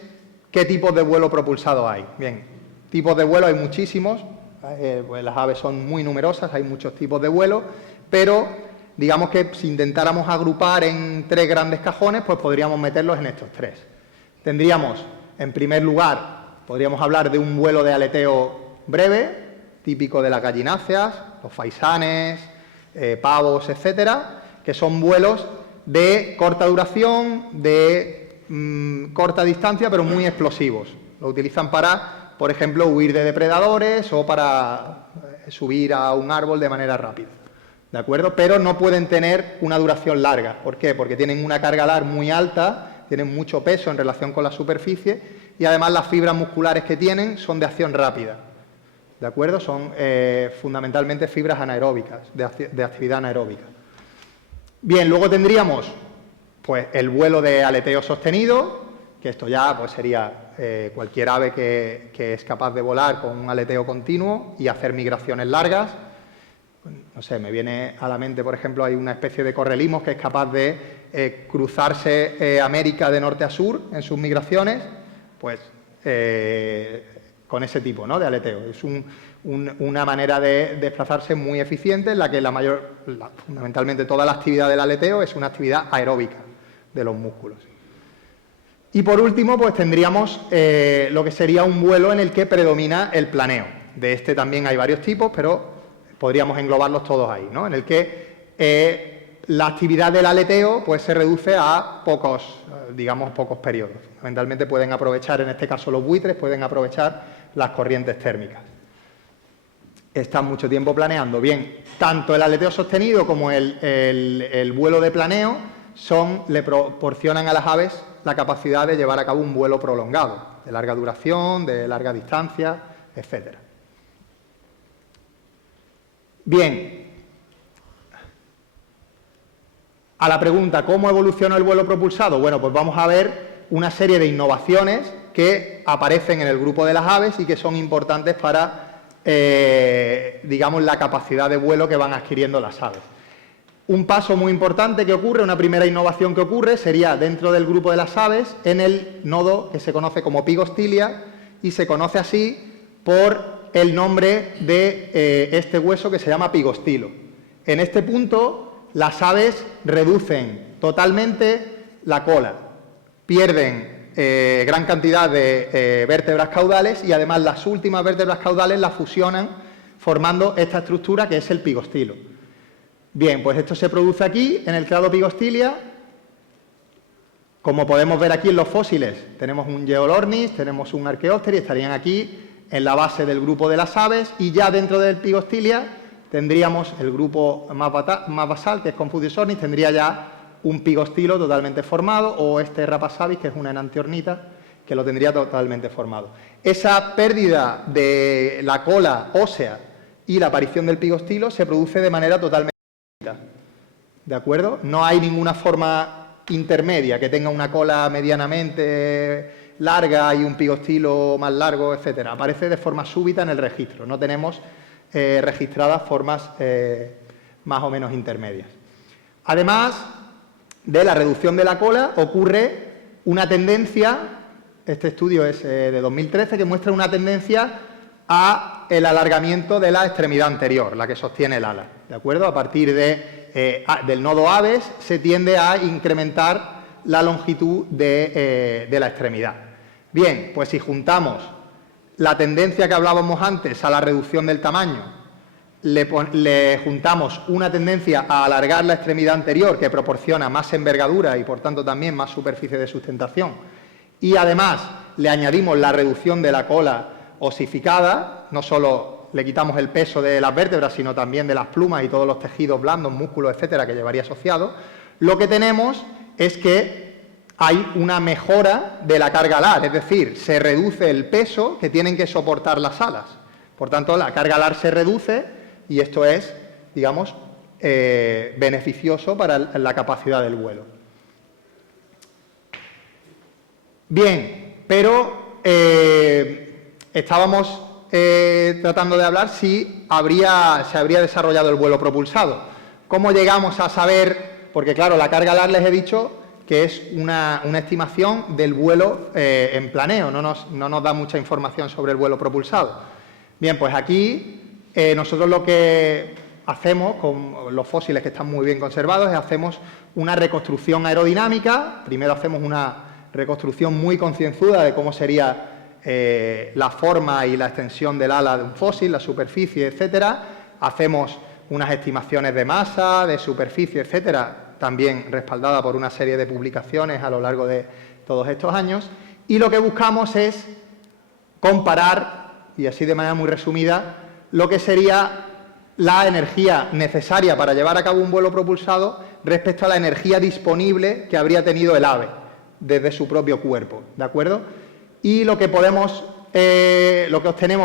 qué tipos de vuelo propulsado hay. Bien, tipos de vuelo hay muchísimos, pues las aves son muy numerosas, hay muchos tipos de vuelo, pero digamos que si intentáramos agrupar en 3 grandes cajones, pues podríamos meterlos en estos 3. Tendríamos, en primer lugar, podríamos hablar de un vuelo de aleteo breve, típico de las gallináceas, los faisanes, pavos, etcétera, que son vuelos de corta duración, de corta distancia, pero muy explosivos. Lo utilizan para, por ejemplo, huir de depredadores o para subir a un árbol de manera rápida, ¿de acuerdo? Pero no pueden tener una duración larga. ¿Por qué? Porque tienen una carga alar muy alta, tienen mucho peso en relación con la superficie y además las fibras musculares que tienen son de acción rápida, ¿de acuerdo? Son fundamentalmente fibras anaeróbicas, de actividad anaeróbica. Bien, luego tendríamos pues, el vuelo de aleteo sostenido, que esto ya pues, sería cualquier ave que es capaz de volar con un aleteo continuo y hacer migraciones largas. No sé, me viene a la mente, por ejemplo, hay una especie de correlimos que es capaz de cruzarse América de norte a sur en sus migraciones, pues con ese tipo, ¿no?, de aleteo. Es una manera de desplazarse muy eficiente en la que fundamentalmente toda la actividad del aleteo es una actividad aeróbica de los músculos. Y por último, pues tendríamos lo que sería un vuelo en el que predomina el planeo. De este también hay varios tipos, pero podríamos englobarlos todos ahí, ¿no?, en el que la actividad del aleteo pues, se reduce a pocos periodos. Fundamentalmente pueden aprovechar, en este caso los buitres, pueden aprovechar las corrientes térmicas. Están mucho tiempo planeando. Bien, tanto el aleteo sostenido como el vuelo de planeo le proporcionan a las aves la capacidad de llevar a cabo un vuelo prolongado, de larga duración, de larga distancia, etcétera. Bien, a la pregunta ¿cómo evolucionó el vuelo propulsado? Bueno, pues vamos a ver una serie de innovaciones que aparecen en el grupo de las aves y que son importantes para, digamos, la capacidad de vuelo que van adquiriendo las aves. Un paso muy importante que ocurre, una primera innovación que ocurre, sería dentro del grupo de las aves, en el nodo que se conoce como Pygostylia, y se conoce así por el nombre de este hueso que se llama pigostilo. En este punto, las aves reducen totalmente la cola, pierden gran cantidad de vértebras caudales y además las últimas vértebras caudales las fusionan formando esta estructura que es el pigostilo. Bien, pues esto se produce aquí, en el clado Pygostylia. Como podemos ver aquí en los fósiles, tenemos un Geolornis, tenemos un Archaeopteris, estarían aquí en la base del grupo de las aves, y ya dentro del Pygostylia tendríamos el grupo más basal, que es Confuciusornis, tendría ya un pigostilo totalmente formado, o este Rapasavis, que es una enantiornita, que lo tendría totalmente formado. Esa pérdida de la cola ósea y la aparición del pigostilo se produce de manera totalmente distinta, ¿de acuerdo? No hay ninguna forma intermedia que tenga una cola medianamente larga y un pigostilo más largo, etcétera. Aparece de forma súbita en el registro. No tenemos registradas formas más o menos intermedias. Además de la reducción de la cola, ocurre una tendencia, este estudio es de 2013, que muestra una tendencia a el alargamiento de la extremidad anterior, la que sostiene el ala, ¿de acuerdo? A partir del nodo aves se tiende a incrementar la longitud de la extremidad. Bien, pues si juntamos la tendencia que hablábamos antes a la reducción del tamaño, le juntamos una tendencia a alargar la extremidad anterior que proporciona más envergadura y por tanto también más superficie de sustentación, y además le añadimos la reducción de la cola osificada, no solo le quitamos el peso de las vértebras, sino también de las plumas y todos los tejidos blandos, músculos, etcétera, que llevaría asociado, lo que tenemos es que hay una mejora de la carga alar, es decir, se reduce el peso que tienen que soportar las alas. Por tanto, la carga alar se reduce y esto es, digamos, beneficioso para la capacidad del vuelo. Bien, pero estábamos tratando de hablar si se habría desarrollado el vuelo propulsado. ¿Cómo llegamos a saber? Porque, claro, la carga alar les he dicho que es una estimación del vuelo en planeo, no nos da mucha información sobre el vuelo propulsado. Bien, pues aquí nosotros lo que hacemos con los fósiles que están muy bien conservados es hacemos una reconstrucción aerodinámica. Primero hacemos una reconstrucción muy concienzuda de cómo sería la forma y la extensión del ala de un fósil, la superficie, etcétera. Hacemos unas estimaciones de masa, de superficie, etcétera, también respaldada por una serie de publicaciones a lo largo de todos estos años, y lo que buscamos es comparar, y así de manera muy resumida, lo que sería la energía necesaria para llevar a cabo un vuelo propulsado respecto a la energía disponible que habría tenido el ave desde su propio cuerpo, ¿de acuerdo? Y lo que obtenemos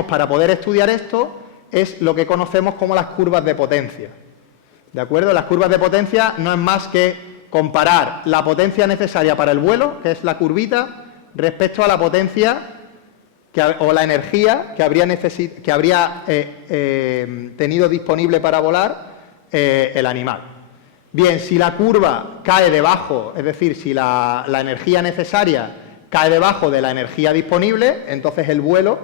para poder estudiar esto es lo que conocemos como las curvas de potencia. ¿De acuerdo? Las curvas de potencia no es más que comparar la potencia necesaria para el vuelo, que es la curvita, respecto a la potencia o la energía que habría tenido disponible para volar el animal. Bien, si la curva cae debajo, es decir, si la energía necesaria cae debajo de la energía disponible, entonces el vuelo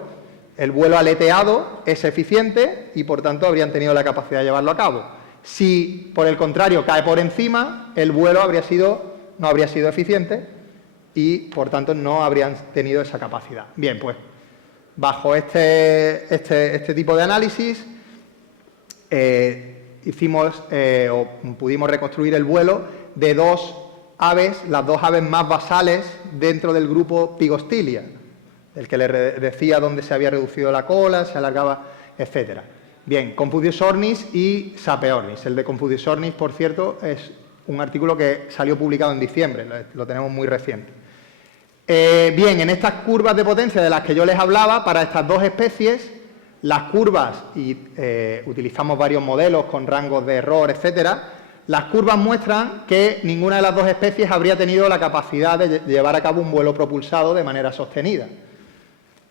aleteado es eficiente y, por tanto, habrían tenido la capacidad de llevarlo a cabo. Si, por el contrario, cae por encima, el vuelo no habría sido eficiente y, por tanto, no habrían tenido esa capacidad. Bien, pues, bajo este tipo de análisis, pudimos reconstruir el vuelo de dos aves, las dos aves más basales dentro del grupo Pygostylia, el que les decía dónde se había reducido la cola, se alargaba, etcétera. Bien, Confucius ornis y Sapeornis. El de Confucius ornis, por cierto, es un artículo que salió publicado en diciembre, lo tenemos muy reciente. Bien, en estas curvas de potencia de las que yo les hablaba, para estas dos especies, las curvas, y utilizamos varios modelos con rangos de error, etcétera, las curvas muestran que ninguna de las dos especies habría tenido la capacidad de llevar a cabo un vuelo propulsado de manera sostenida.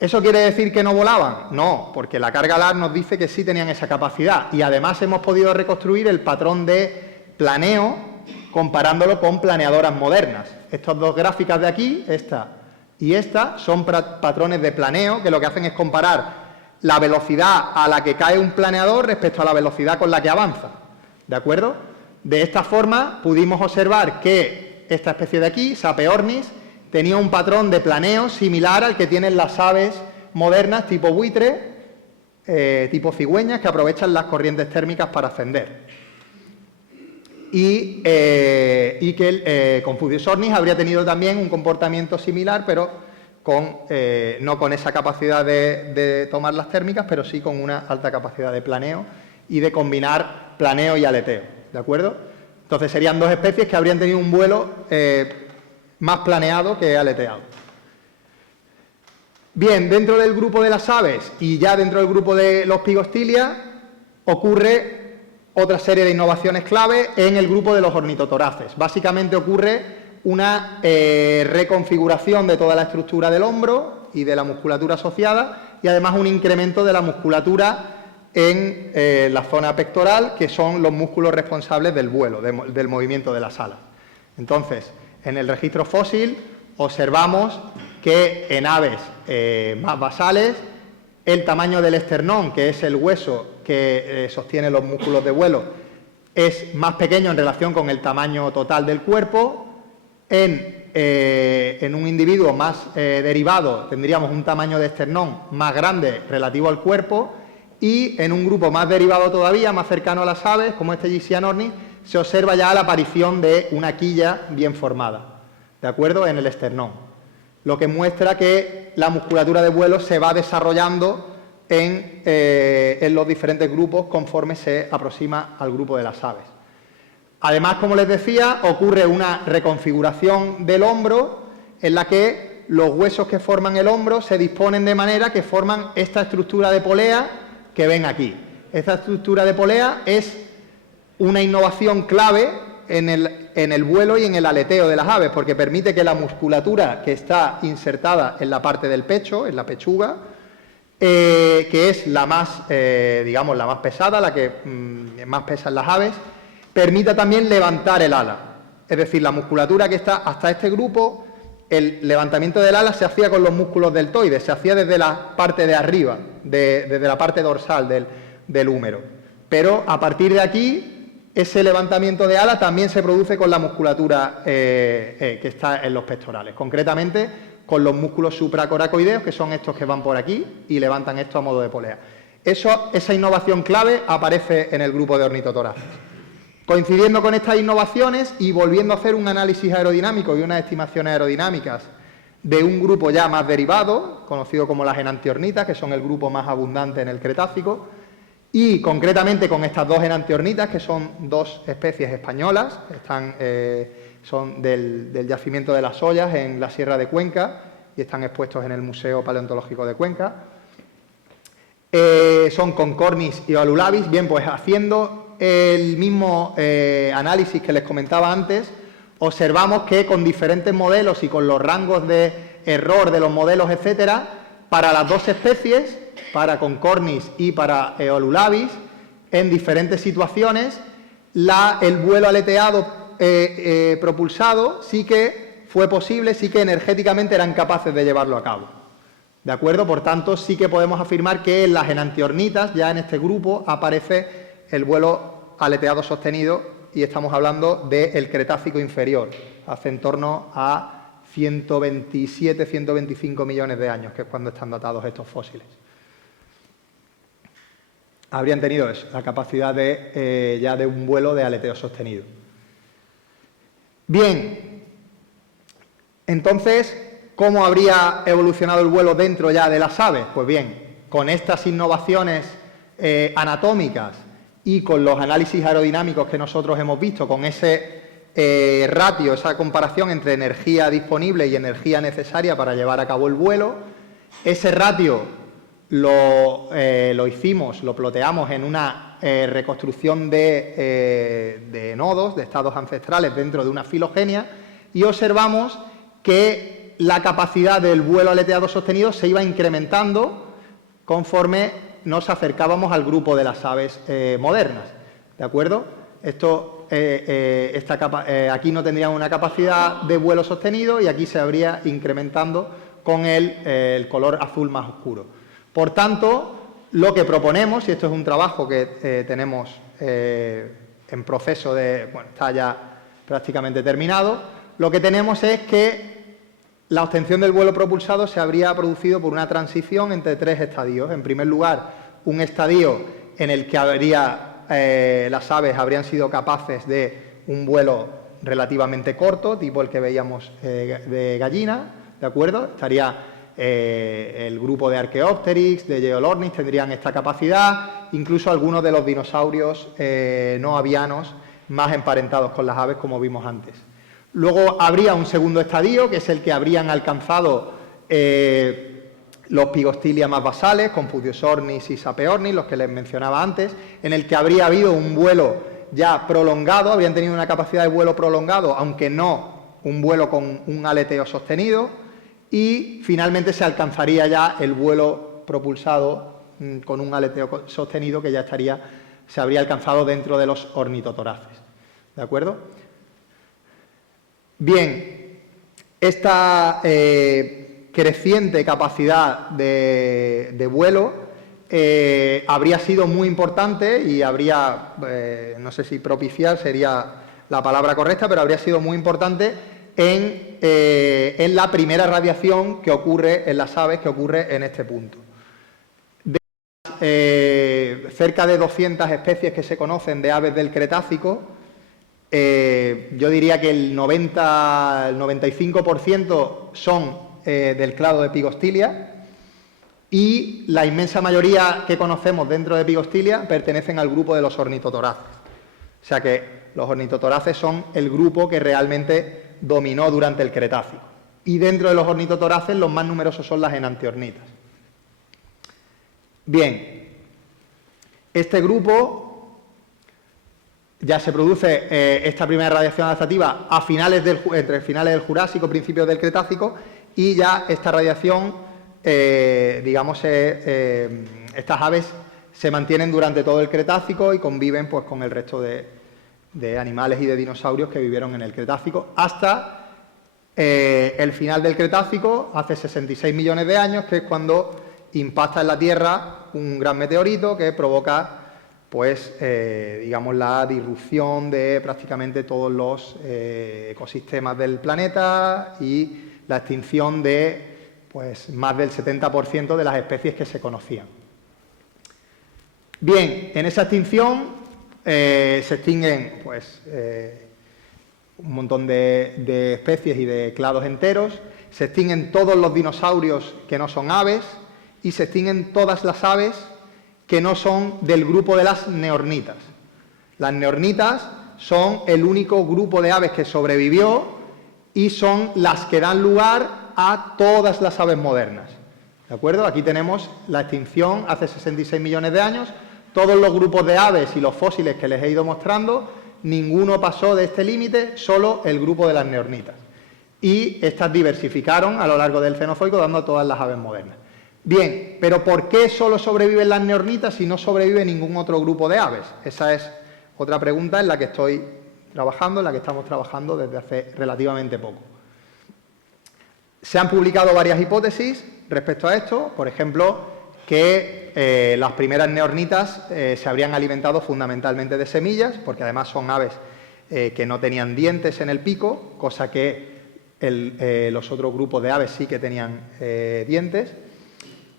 ¿Eso quiere decir que no volaban? No, porque la carga alar nos dice que sí tenían esa capacidad y además hemos podido reconstruir el patrón de planeo comparándolo con planeadoras modernas. Estas dos gráficas de aquí, esta y esta, son patrones de planeo que lo que hacen es comparar la velocidad a la que cae un planeador respecto a la velocidad con la que avanza. ¿De acuerdo? De esta forma pudimos observar que esta especie de aquí, Sapeornis, tenía un patrón de planeo similar al que tienen las aves modernas tipo buitre, tipo cigüeñas, que aprovechan las corrientes térmicas para ascender. Y que Confucius ornis habría tenido también un comportamiento similar, pero no con esa capacidad de tomar las térmicas, pero sí con una alta capacidad de planeo y de combinar planeo y aleteo, ¿de acuerdo? Entonces serían dos especies que habrían tenido un vuelo más planeado que aleteado. Bien, dentro del grupo de las aves y ya dentro del grupo de los Pygostylia ocurre otra serie de innovaciones clave en el grupo de los ornitotoraces. Básicamente ocurre una reconfiguración de toda la estructura del hombro y de la musculatura asociada y además un incremento de la musculatura en la zona pectoral, que son los músculos responsables del vuelo, del movimiento de las alas. Entonces, en el registro fósil observamos que en aves más basales el tamaño del esternón, que es el hueso que sostiene los músculos de vuelo, es más pequeño en relación con el tamaño total del cuerpo. En en un individuo más derivado tendríamos un tamaño de esternón más grande relativo al cuerpo, y en un grupo más derivado todavía, más cercano a las aves, como este Gysianornis, se observa ya la aparición de una quilla bien formada, ¿de acuerdo?, en el esternón, lo que muestra que la musculatura de vuelo se va desarrollando en los diferentes grupos conforme se aproxima al grupo de las aves. Además, como les decía, ocurre una reconfiguración del hombro en la que los huesos que forman el hombro se disponen de manera que forman esta estructura de polea que ven aquí. Esta estructura de polea es una innovación clave en el vuelo y en el aleteo de las aves, porque permite que la musculatura que está insertada en la parte del pecho, en la pechuga, que es la más, digamos, la más pesada, la que más pesa en las aves, permita también levantar el ala. Es decir, la musculatura que está hasta este grupo, el levantamiento del ala se hacía con los músculos deltoides, se hacía desde la parte de arriba, desde la parte dorsal del húmero. Pero a partir de aquí, ese levantamiento de ala también se produce con la musculatura que está en los pectorales, concretamente con los músculos supracoracoideos, que son estos que van por aquí y levantan esto a modo de polea. Esa innovación clave aparece en el grupo de ornitotoraces. Coincidiendo con estas innovaciones y volviendo a hacer un análisis aerodinámico y unas estimaciones aerodinámicas de un grupo ya más derivado, conocido como las enantiornitas, que son el grupo más abundante en el Cretácico, y concretamente con estas dos enantiornitas, que son dos especies españolas, son del yacimiento de las Ollas en la Sierra de Cuenca y están expuestos en el Museo Paleontológico de Cuenca. Son Concornis y Olulabis. Bien, pues haciendo el mismo análisis que les comentaba antes, observamos que con diferentes modelos y con los rangos de error de los modelos, etcétera, para las dos especies, para Concornis y para Olulabis, en diferentes situaciones, el vuelo aleteado propulsado sí que fue posible, sí que energéticamente eran capaces de llevarlo a cabo. ¿De acuerdo? Por tanto, sí que podemos afirmar que en las enantiornitas, ya en este grupo, aparece el vuelo aleteado sostenido y estamos hablando del Cretácico inferior, hace en torno a 127, 125 millones de años, que es cuando están datados estos fósiles. Habrían tenido eso, la capacidad ya de un vuelo de aleteo sostenido. Bien, entonces, ¿cómo habría evolucionado el vuelo dentro ya de las aves? Pues bien, con estas innovaciones anatómicas y con los análisis aerodinámicos que nosotros hemos visto, con ese ratio, esa comparación entre energía disponible y energía necesaria para llevar a cabo el vuelo, ese ratio lo hicimos, lo ploteamos en una reconstrucción de nodos, de estados ancestrales dentro de una filogenia, y observamos que la capacidad del vuelo aleteado sostenido se iba incrementando conforme nos acercábamos al grupo de las aves modernas, ¿de acuerdo? Aquí no tendríamos una capacidad de vuelo sostenido y aquí se habría incrementando con el color azul más oscuro. Por tanto, lo que proponemos, y esto es un trabajo que tenemos en proceso está ya prácticamente terminado, lo que tenemos es que la obtención del vuelo propulsado se habría producido por una transición entre tres estadios. En primer lugar, un estadio en el que las aves habrían sido capaces de un vuelo relativamente corto, tipo el que veíamos de gallina, ¿de acuerdo? Estaría el grupo de Archaeopteryx, de Geolornis, tendrían esta capacidad, incluso algunos de los dinosaurios no avianos más emparentados con las aves, como vimos antes. Luego habría un segundo estadio, que es el que habrían alcanzado los Pygostylia más basales, Confuciusornis y Sapeornis, los que les mencionaba antes, en el que habría habido un vuelo ya prolongado, habrían tenido una capacidad de vuelo prolongado, aunque no un vuelo con un aleteo sostenido, y finalmente se alcanzaría ya el vuelo propulsado con un aleteo sostenido que ya se habría alcanzado dentro de los ornitotoraces. ¿De acuerdo? Bien, esta creciente capacidad de vuelo habría sido muy importante y habría, no sé si propiciar sería la palabra correcta, pero habría sido muy importante en la primera radiación que ocurre en las aves, que ocurre en este punto. Cerca de 200 especies que se conocen de aves del Cretácico, yo diría que el 95% son del clado de Pygostylia, y la inmensa mayoría que conocemos dentro de Pygostylia pertenecen al grupo de los ornitotoraces. O sea que los ornitotoraces son el grupo que realmente dominó durante el Cretácico. Y dentro de los ornitotoraces los más numerosos son las enantiornitas. Bien, este grupo ya se produce esta primera radiación adaptativa entre finales del Jurásico, principios del Cretácico, y ya esta radiación, estas aves se mantienen durante todo el Cretácico y conviven pues, con el resto de animales y de dinosaurios que vivieron en el Cretácico hasta el final del Cretácico, hace 66 millones de años, que es cuando impacta en la Tierra un gran meteorito que provoca pues, la disrupción de prácticamente todos los ecosistemas del planeta y la extinción de pues, más del 70% de las especies que se conocían. Bien, en esa extinción se extinguen pues, un montón de especies y de clados enteros, se extinguen todos los dinosaurios que no son aves y se extinguen todas las aves que no son del grupo de las neornitas. Las neornitas son el único grupo de aves que sobrevivió y son las que dan lugar a todas las aves modernas. ¿De acuerdo? Aquí tenemos la extinción hace 66 millones de años. Todos los grupos de aves y los fósiles que les he ido mostrando, ninguno pasó de este límite, solo el grupo de las neornitas. Y estas diversificaron a lo largo del Cenozoico, dando a todas las aves modernas. Bien, pero ¿por qué solo sobreviven las neornitas si no sobrevive ningún otro grupo de aves? Esa es otra pregunta en la que estoy trabajando, en la que estamos trabajando desde hace relativamente poco. Se han publicado varias hipótesis respecto a esto, por ejemplo, que las primeras neornitas se habrían alimentado fundamentalmente de semillas, porque además son aves que no tenían dientes en el pico, cosa que los otros grupos de aves sí que tenían dientes,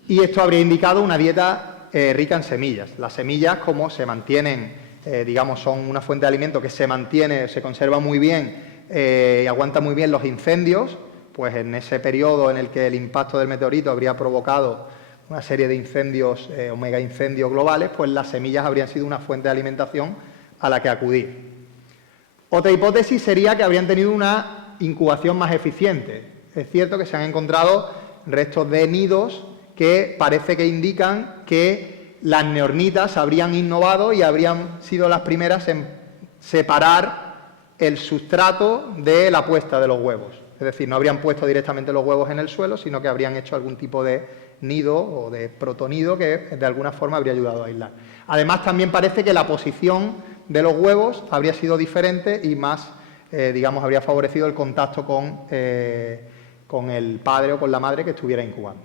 y esto habría indicado una dieta rica en semillas. Las semillas, como se mantienen, son una fuente de alimento que se mantiene, se conserva muy bien y aguanta muy bien los incendios, pues en ese periodo en el que el impacto del meteorito habría provocado una serie de incendios o mega incendios globales, pues las semillas habrían sido una fuente de alimentación a la que acudir. Otra hipótesis sería que habrían tenido una incubación más eficiente. Es cierto que se han encontrado restos de nidos que parece que indican que las neornitas habrían innovado y habrían sido las primeras en separar el sustrato de la puesta de los huevos. Es decir, no habrían puesto directamente los huevos en el suelo, sino que habrían hecho algún tipo de nido o de protonido que de alguna forma habría ayudado a aislar. Además, también parece que la posición de los huevos habría sido diferente y más, habría favorecido el contacto con el padre o con la madre que estuviera incubando.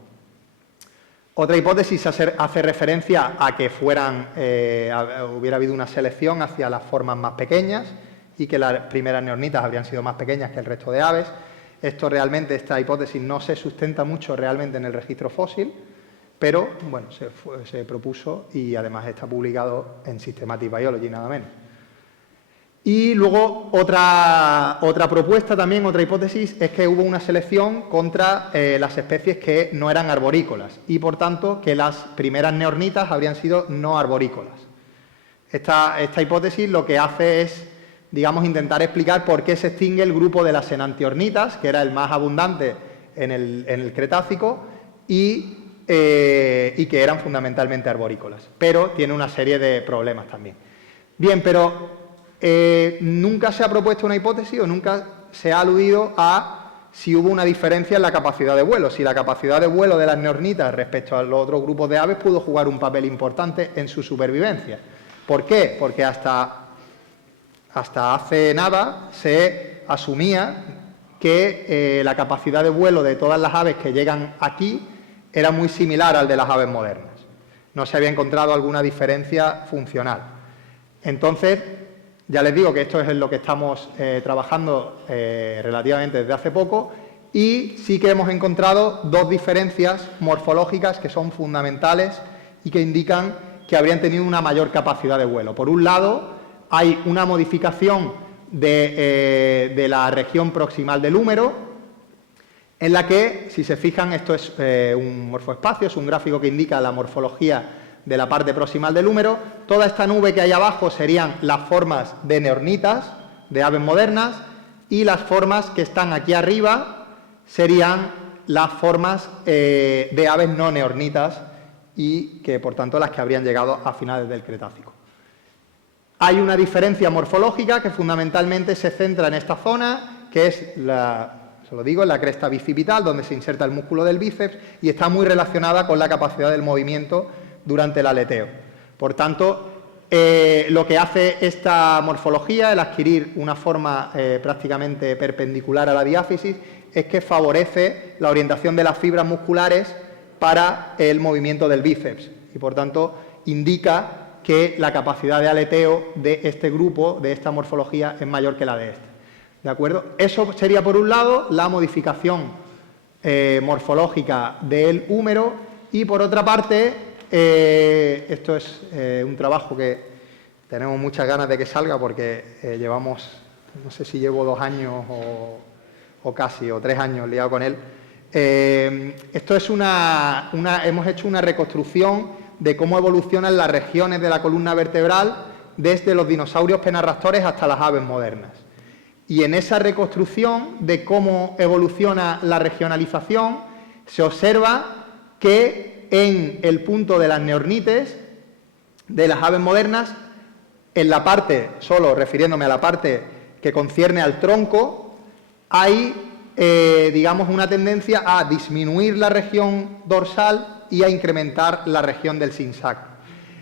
Otra hipótesis hace referencia a que hubiera habido una selección hacia las formas más pequeñas y que las primeras neornitas habrían sido más pequeñas que el resto de aves. Esta hipótesis no se sustenta mucho realmente en el registro fósil, pero bueno, se propuso y además está publicado en Systematic Biology, nada menos. Y luego otra propuesta también, otra hipótesis, es que hubo una selección contra las especies que no eran arborícolas y por tanto que las primeras neornitas habrían sido no arborícolas. Esta hipótesis lo que hace es, intentar explicar por qué se extingue el grupo de las enantiornitas, que era el más abundante en el Cretácico y que eran fundamentalmente arborícolas. Pero tiene una serie de problemas también. Bien, pero nunca se ha propuesto una hipótesis o nunca se ha aludido a si hubo una diferencia en la capacidad de vuelo, si la capacidad de vuelo de las neornitas respecto a los otros grupos de aves pudo jugar un papel importante en su supervivencia. ¿Por qué? Porque hasta hace nada se asumía que la capacidad de vuelo de todas las aves que llegan aquí era muy similar al de las aves modernas. No se había encontrado alguna diferencia funcional. Entonces, Ya les digo que esto es en lo que estamos trabajando relativamente desde hace poco, y sí que hemos encontrado dos diferencias morfológicas que son fundamentales y que indican que habrían tenido una mayor capacidad de vuelo. Por un lado, hay una modificación de la región proximal del húmero, en la que, si se fijan, esto es un morfoespacio, es un gráfico que indica la morfología de la parte proximal del húmero. Toda esta nube que hay abajo serían las formas de neornitas, de aves modernas, y las formas que están aquí arriba serían las formas de aves no neornitas y que, por tanto, las que habrían llegado a finales del Cretácico. Hay una diferencia morfológica que fundamentalmente se centra en esta zona, que es en la cresta bicipital, donde se inserta el músculo del bíceps, y está muy relacionada con la capacidad del movimiento durante el aleteo. Por tanto, lo que hace esta morfología, el adquirir una forma prácticamente perpendicular a la diáfisis, es que favorece la orientación de las fibras musculares para el movimiento del bíceps y, por tanto, indica que la capacidad de aleteo de este grupo, de esta morfología, es mayor que la de este. ¿De acuerdo? Eso sería, por un lado, la modificación morfológica del húmero, y, por otra parte, esto es un trabajo que tenemos muchas ganas de que salga porque llevamos, no sé si llevo 2 años o casi, o 3 años liado con él. Esto es hemos hecho una reconstrucción de cómo evolucionan las regiones de la columna vertebral desde los dinosaurios penarrastores hasta las aves modernas. Y en esa reconstrucción de cómo evoluciona la regionalización se observa que en el punto de las neornites de las aves modernas, en la parte, solo refiriéndome a la parte que concierne al tronco, hay, digamos, una tendencia a disminuir la región dorsal y a incrementar la región del sinsacro.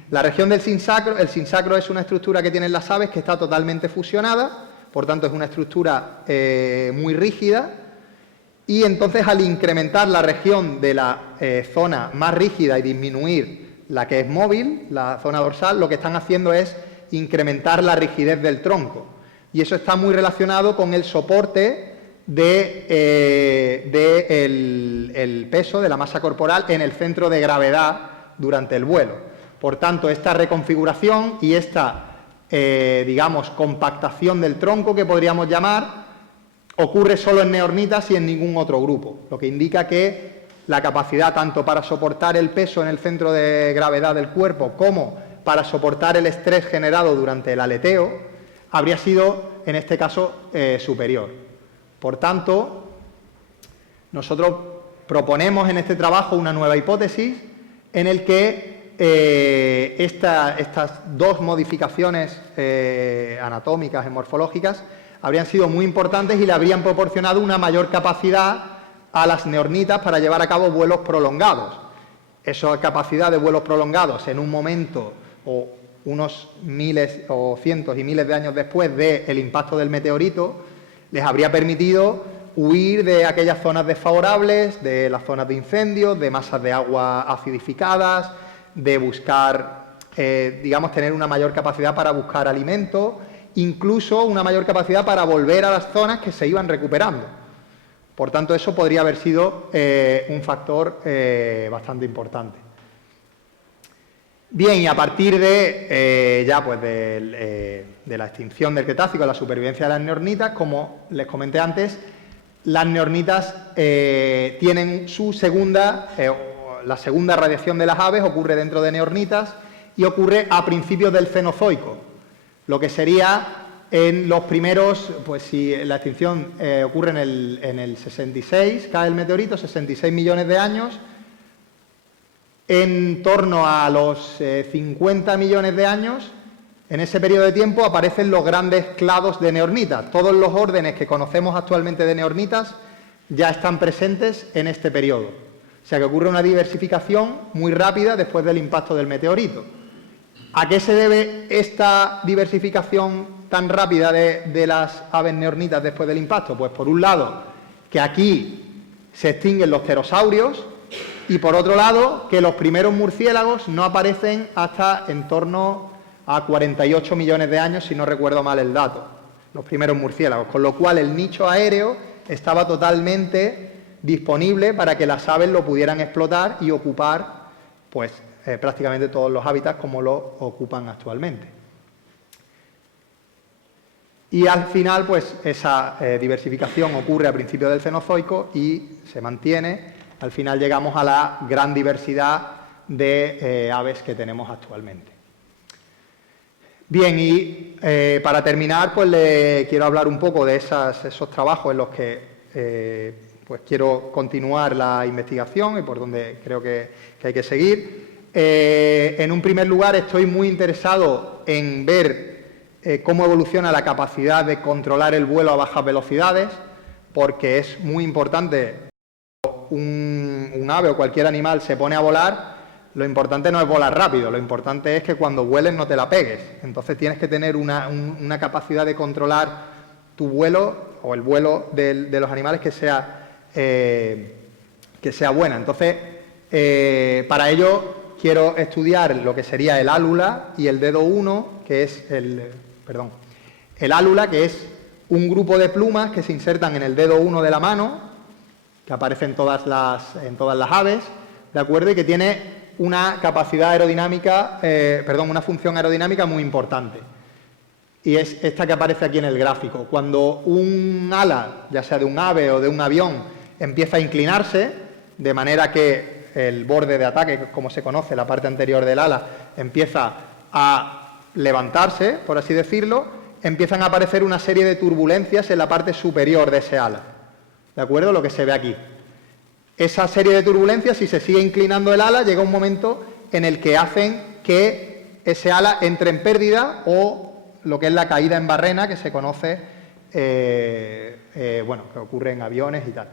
La región del sinsacro, el sinsacro es una estructura que tienen las aves que está totalmente fusionada, por tanto es una estructura muy rígida, y entonces al incrementar la región de la zona más rígida y disminuir la que es móvil, la zona dorsal, lo que están haciendo es incrementar la rigidez del tronco. Y eso está muy relacionado con el soporte del peso, de la masa corporal, en el centro de gravedad durante el vuelo. Por tanto, esta reconfiguración y esta, digamos, compactación del tronco, que podríamos llamar, ocurre solo en neornitas y en ningún otro grupo, lo que indica que la capacidad tanto para soportar el peso en el centro de gravedad del cuerpo como para soportar el estrés generado durante el aleteo habría sido, en este caso, superior. Por tanto, nosotros proponemos en este trabajo una nueva hipótesis en el que estas dos modificaciones anatómicas y morfológicas habrían sido muy importantes y le habrían proporcionado una mayor capacidad a las neornitas para llevar a cabo vuelos prolongados. Esa capacidad de vuelos prolongados en un momento o unos miles o cientos y miles de años después del impacto del meteorito les habría permitido huir de aquellas zonas desfavorables, de las zonas de incendios, de masas de agua acidificadas, de buscar, digamos, tener una mayor capacidad para buscar alimento, incluso una mayor capacidad para volver a las zonas que se iban recuperando. Por tanto, eso podría haber sido un factor bastante importante. Bien, y a partir de la extinción del Cretácico, la supervivencia de las neornitas, como les comenté antes, las neornitas tienen su la segunda radiación de las aves ocurre dentro de neornitas y ocurre a principios del Cenozoico, lo que sería en los primeros, pues si la extinción ocurre en el 66, cae el meteorito, 66 millones de años, en torno a los 50 millones de años, en ese periodo de tiempo aparecen los grandes clados de neornitas. Todos los órdenes que conocemos actualmente de neornitas ya están presentes en este periodo. O sea que ocurre una diversificación muy rápida después del impacto del meteorito. ¿A qué se debe esta diversificación tan rápida de las aves neornitas después del impacto? Pues por un lado, que aquí se extinguen los pterosaurios, y por otro lado, que los primeros murciélagos no aparecen hasta en torno a 48 millones de años, si no recuerdo mal el dato, los primeros murciélagos, con lo cual el nicho aéreo estaba totalmente disponible para que las aves lo pudieran explotar y ocupar pues, prácticamente todos los hábitats como lo ocupan actualmente. Y al final, pues esa diversificación ocurre a principios del Cenozoico y se mantiene. Al final llegamos a la gran diversidad de aves que tenemos actualmente. Bien, y para terminar, pues le quiero hablar un poco de esos trabajos en los que pues quiero continuar la investigación y por donde creo que hay que seguir. En un primer lugar, estoy muy interesado en ver cómo evoluciona la capacidad de controlar el vuelo a bajas velocidades, porque es muy importante. Un ave o cualquier animal se pone a volar, lo importante no es volar rápido, lo importante es que cuando vueles no te la pegues. Entonces tienes que tener una capacidad de controlar tu vuelo o el vuelo de los animales que sea buena. Entonces, para ello quiero estudiar lo que sería el álula y el dedo 1, que es el álula, que es un grupo de plumas que se insertan en el dedo 1 de la mano, que aparece en todas las aves, ¿de acuerdo? Y que tiene una capacidad aerodinámica, una función aerodinámica muy importante. Y es esta que aparece aquí en el gráfico. Cuando un ala, ya sea de un ave o de un avión, empieza a inclinarse, de manera que el borde de ataque, como se conoce, la parte anterior del ala, empieza a levantarse, por así decirlo, empiezan a aparecer una serie de turbulencias en la parte superior de ese ala. ¿De acuerdo? Lo que se ve aquí. Esa serie de turbulencias, si se sigue inclinando el ala, llega un momento en el que hacen que ese ala entre en pérdida o lo que es la caída en barrena, que se conoce, que ocurre en aviones y tal.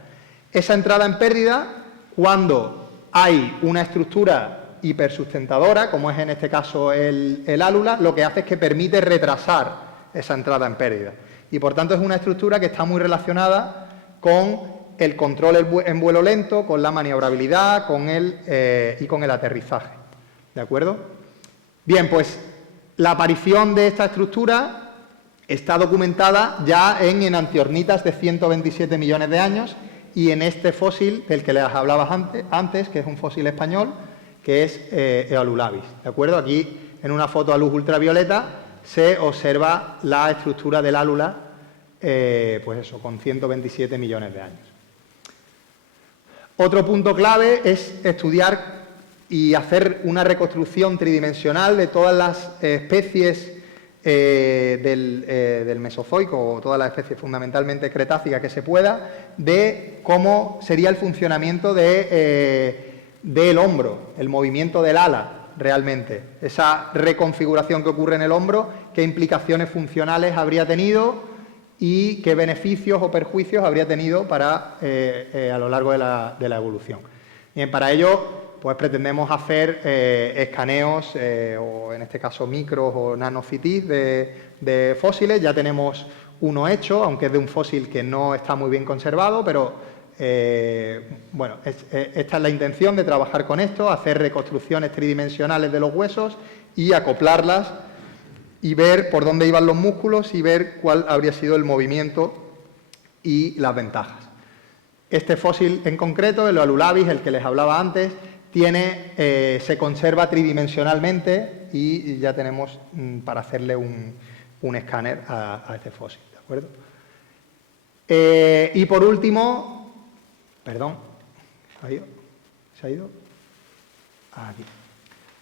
Esa entrada en pérdida, cuando hay una estructura hipersustentadora, como es en este caso el álula, lo que hace es que permite retrasar esa entrada en pérdida. Y por tanto es una estructura que está muy relacionada con el control en vuelo lento, con la maniobrabilidad y con el aterrizaje. ¿De acuerdo? Bien, pues la aparición de esta estructura está documentada ya en enantiornitas de 127 millones de años y en este fósil del que les hablaba antes, que es un fósil español, que es Eolulavis. ¿De acuerdo? Aquí, en una foto a luz ultravioleta, se observa la estructura del álula, con 127 millones de años. Otro punto clave es estudiar y hacer una reconstrucción tridimensional de todas las especies del Mesozoico, o todas las especies fundamentalmente cretácicas que se pueda, de cómo sería el funcionamiento del hombro, el movimiento del ala realmente, esa reconfiguración que ocurre en el hombro, qué implicaciones funcionales habría tenido y qué beneficios o perjuicios habría tenido a lo largo de la evolución. Bien, para ello pues pretendemos hacer escaneos, o en este caso micros o nanocitis de fósiles. Ya tenemos uno hecho, aunque es de un fósil que no está muy bien conservado, pero esta es la intención de trabajar con esto, hacer reconstrucciones tridimensionales de los huesos y acoplarlas y ver por dónde iban los músculos y ver cuál habría sido el movimiento y las ventajas. Este fósil en concreto, el Eolulavis, el que les hablaba antes, se conserva tridimensionalmente y ya tenemos para hacerle un escáner a este fósil, ¿de acuerdo? Y por último, ¿se ha ido? Aquí.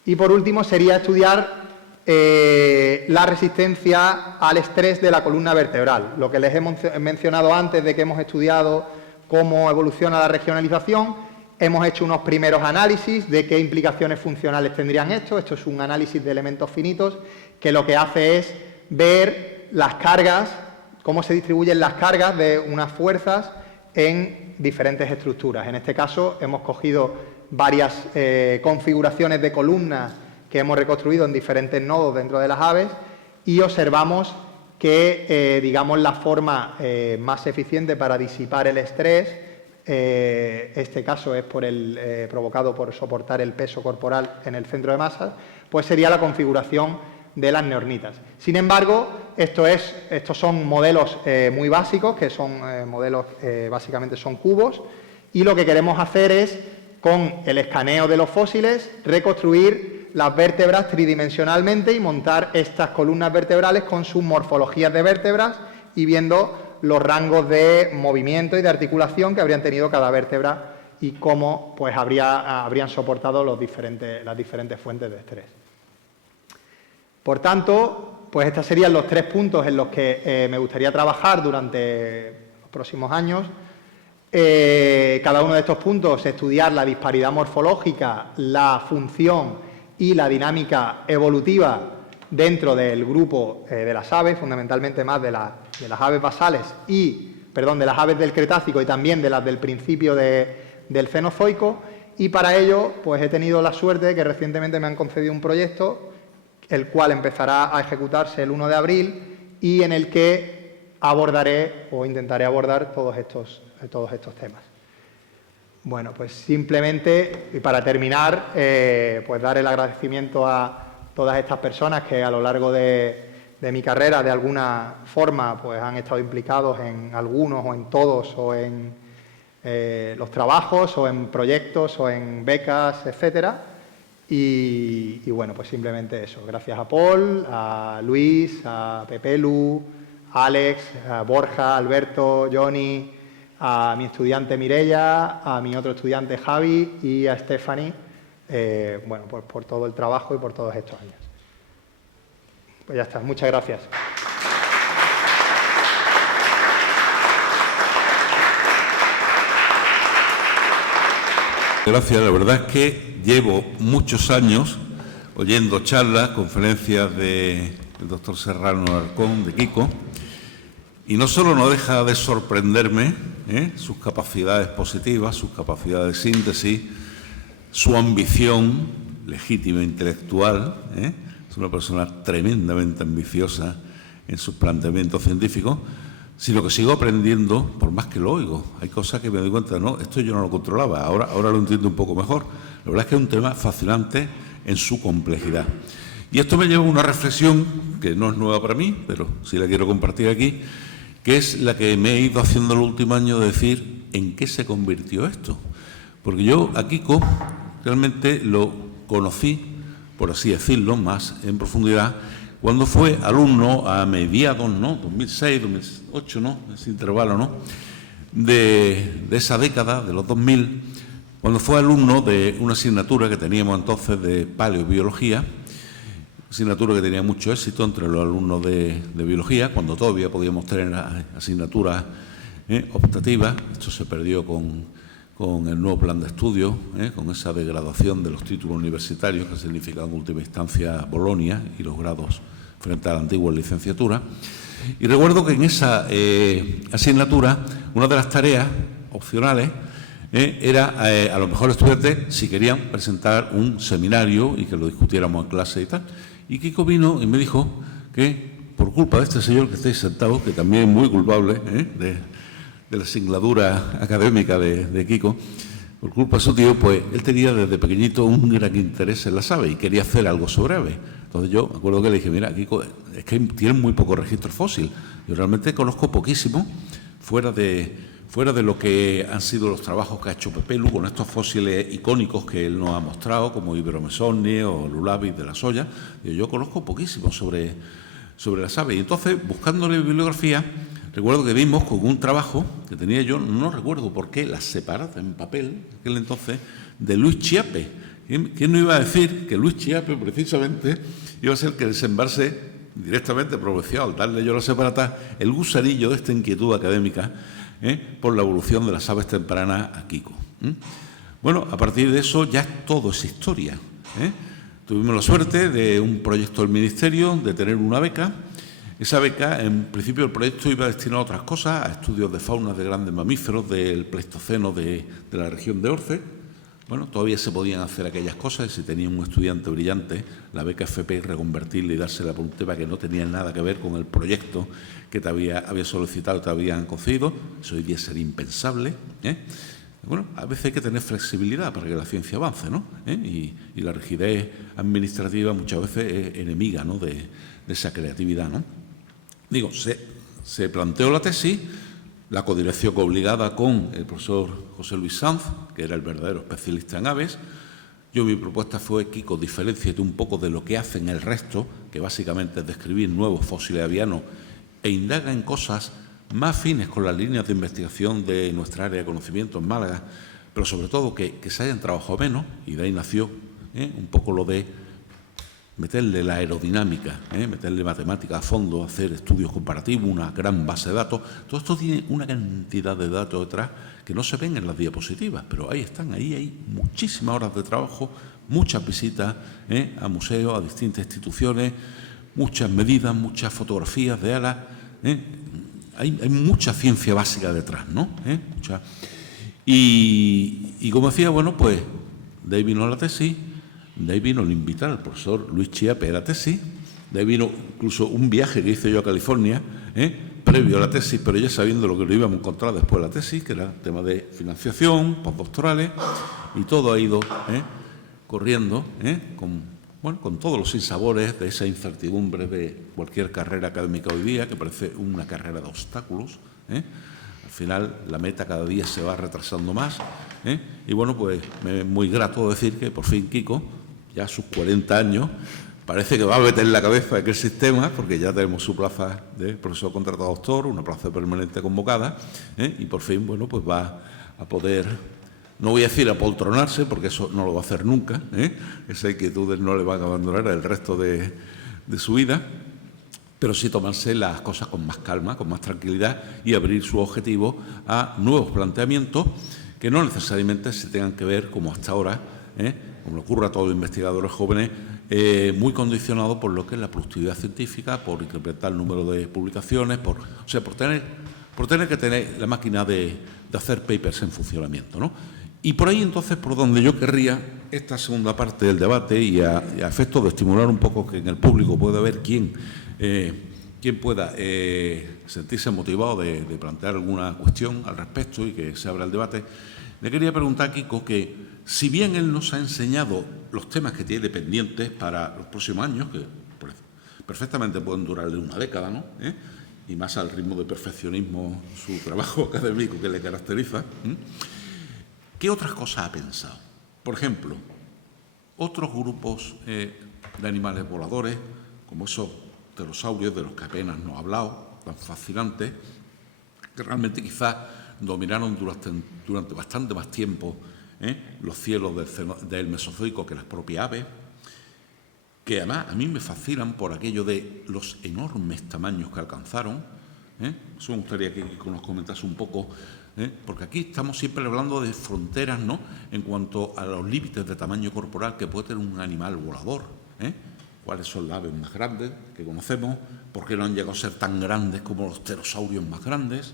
Y por último sería estudiar la resistencia al estrés de la columna vertebral. Lo que les he mencionado antes de que hemos estudiado cómo evoluciona la regionalización, hemos hecho unos primeros análisis de qué implicaciones funcionales tendrían esto. Esto es un análisis de elementos finitos que lo que hace es ver las cargas, cómo se distribuyen las cargas de unas fuerzas en diferentes estructuras. En este caso hemos cogido varias configuraciones de columnas que hemos reconstruido en diferentes nodos dentro de las aves y observamos que, la forma más eficiente para disipar el estrés, este caso es provocado por soportar el peso corporal en el centro de masa, pues sería la configuración de las neornitas. Sin embargo, estos son modelos muy básicos, que son modelos, básicamente son cubos, y lo que queremos hacer es, con el escaneo de los fósiles, reconstruir las vértebras tridimensionalmente y montar estas columnas vertebrales con sus morfologías de vértebras y viendo los rangos de movimiento y de articulación que habrían tenido cada vértebra y cómo pues, habrían soportado las diferentes fuentes de estrés. Por tanto, pues estos serían los 3 puntos en los que me gustaría trabajar durante los próximos años. Cada uno de estos puntos, estudiar la disparidad morfológica, la función y la dinámica evolutiva dentro del grupo de las aves, fundamentalmente más de las aves basales de las aves del Cretácico y también de las del principio del Cenozoico, y para ello pues he tenido la suerte de que recientemente me han concedido un proyecto, el cual empezará a ejecutarse el 1 de abril y en el que abordaré o intentaré abordar todos estos temas. Bueno, pues simplemente, y para terminar, pues dar el agradecimiento a todas estas personas que a lo largo de mi carrera, de alguna forma, pues han estado implicados en algunos o en todos o en los trabajos o en proyectos o en becas, etcétera. Y bueno, pues simplemente eso. Gracias a Paul, a Luis, a Pepelu, a Alex, a Borja, Alberto, Johnny, a mi estudiante Mireia, a mi otro estudiante Javi y a Stephanie, bueno, pues por todo el trabajo y por todos estos años. Pues ya está, muchas gracias. Gracias, la verdad es que llevo muchos años oyendo charlas, conferencias del doctor Serrano Alarcón, de Kiko, y no solo no deja de sorprenderme sus capacidades positivas, sus capacidades de síntesis, su ambición legítima intelectual, es una persona tremendamente ambiciosa en sus planteamientos científicos, sino que sigo aprendiendo por más que lo oigo. Hay cosas que me doy cuenta, no, esto yo no lo controlaba, ahora lo entiendo un poco mejor. La verdad es que es un tema fascinante en su complejidad. Y esto me lleva a una reflexión que no es nueva para mí, pero sí la quiero compartir aquí, que es la que me he ido haciendo el último año, de decir en qué se convirtió esto. Porque yo a Kiko realmente lo conocí, por así decirlo, más en profundidad, cuando fue alumno a mediados, ¿no?, 2006, 2008, ¿no?, ese intervalo, ¿no?, de esa década, de los 2000, cuando fue alumno de una asignatura que teníamos entonces de paleobiología, asignatura que tenía mucho éxito entre los alumnos de biología, cuando todavía podíamos tener asignaturas optativas. Esto se perdió con el nuevo plan de estudio, con esa degradación de los títulos universitarios que significan en última instancia Bolonia y los grados frente a la antigua licenciatura. Y recuerdo que en esa asignatura, una de las tareas opcionales era a los mejores estudiantes, si querían, presentar un seminario y que lo discutiéramos en clase y tal. Y Kiko vino y me dijo que, por culpa de este señor que estáis sentado, que también es muy culpable de la singladura académica de Kiko, por culpa de su tío, pues él tenía desde pequeñito un gran interés en las aves y quería hacer algo sobre aves. Entonces yo me acuerdo que le dije, mira, Kiko, es que tienen muy poco registro fósil. Yo realmente conozco poquísimo, fuera de lo que han sido los trabajos que ha hecho Pepelu con estos fósiles icónicos que él nos ha mostrado, como Iberomesomni o Lulavis de la soya. Yo conozco poquísimo sobre las aves. Y entonces, buscándole bibliografía, recuerdo que vimos con un trabajo que tenía yo, no recuerdo por qué, las separadas en papel, en aquel entonces, de Luis Chiappe. ¿Quién no iba a decir que Luis Chiappe, precisamente, iba a ser el que desembarse directamente provincial, al darle yo la separata, el gusanillo de esta inquietud académica por la evolución de las aves tempranas a Kiko? Bueno, a partir de eso ya todo es historia. Tuvimos la suerte de un proyecto del Ministerio, de tener una beca. Esa beca, en principio, el proyecto iba destinado a otras cosas, a estudios de fauna de grandes mamíferos del Pleistoceno de la región de Orce. Bueno, todavía se podían hacer aquellas cosas y si tenía un estudiante brillante, la beca FP, reconvertirle y dársela por un tema que no tenía nada que ver con el proyecto que te había solicitado, te habían concedido. Eso hoy día sería impensable. Bueno, a veces hay que tener flexibilidad para que la ciencia avance, ¿no? Y la rigidez administrativa muchas veces es enemiga, ¿no?, de esa creatividad, ¿no? Digo, se planteó la tesis, la codirección obligada con el profesor José Luis Sanz, que era el verdadero especialista en aves. Mi propuesta fue, Kiko, diferénciate un poco de lo que hacen el resto, que básicamente es describir nuevos fósiles avianos, e indaga en cosas más fines con las líneas de investigación de nuestra área de conocimiento en Málaga, pero sobre todo que se hayan trabajado menos, y de ahí nació un poco lo de meterle la aerodinámica, meterle matemática a fondo, hacer estudios comparativos, una gran base de datos. Todo esto tiene una cantidad de datos detrás que no se ven en las diapositivas, pero ahí están, ahí hay muchísimas horas de trabajo, muchas visitas a museos, a distintas instituciones, muchas medidas, muchas fotografías de alas. Hay mucha ciencia básica detrás, ¿no? Y como decía, bueno, pues de ahí vino la tesis. De ahí vino el invitar al profesor Luis Chiape a la tesis, de ahí vino incluso un viaje que hice yo a California, previo a la tesis, pero ya sabiendo lo que lo íbamos a encontrar después de la tesis, que era tema de financiación, postdoctorales, y todo ha ido corriendo con todos los sinsabores de esa incertidumbre de cualquier carrera académica hoy día, que parece una carrera de obstáculos. Al final, la meta cada día se va retrasando más. Y bueno, pues me es muy grato decir que por fin Kiko, ya a sus 40 años, parece que va a meter la cabeza en aquel sistema, porque ya tenemos su plaza de profesor contratado doctor, una plaza permanente convocada, y por fin, bueno, pues va a poder, no voy a decir apoltronarse, porque eso no lo va a hacer nunca, esas inquietudes no le van a abandonar el resto de su vida, pero sí tomarse las cosas con más calma, con más tranquilidad y abrir su objetivo a nuevos planteamientos que no necesariamente se tengan que ver, como hasta ahora, como le ocurre a todos los investigadores jóvenes, muy condicionados por lo que es la productividad científica, por incrementar el número de publicaciones, por tener que tener la máquina de hacer papers en funcionamiento, ¿no? Y por ahí entonces por donde yo querría esta segunda parte del debate y a efecto de estimular un poco que en el público pueda haber quien pueda sentirse motivado de plantear alguna cuestión al respecto y que se abra el debate. Le quería preguntar a Kiko que, si bien él nos ha enseñado los temas que tiene pendientes para los próximos años, que perfectamente pueden durarle una década, ¿no? Y más al ritmo de perfeccionismo su trabajo académico que le caracteriza, ¿qué otras cosas ha pensado? Por ejemplo, otros grupos de animales voladores, como esos pterosaurios de los que apenas nos ha hablado, tan fascinantes, que realmente quizás dominaron durante bastante más tiempo los cielos del Mesozoico que las propias aves, que además a mí me fascinan por aquello de los enormes tamaños que alcanzaron. Eso me gustaría que nos comentase un poco, porque aquí estamos siempre hablando de fronteras, ¿no?, en cuanto a los límites de tamaño corporal que puede tener un animal volador. ¿Cuáles son las aves más grandes que conocemos? ¿Por qué no han llegado a ser tan grandes como los pterosaurios más grandes?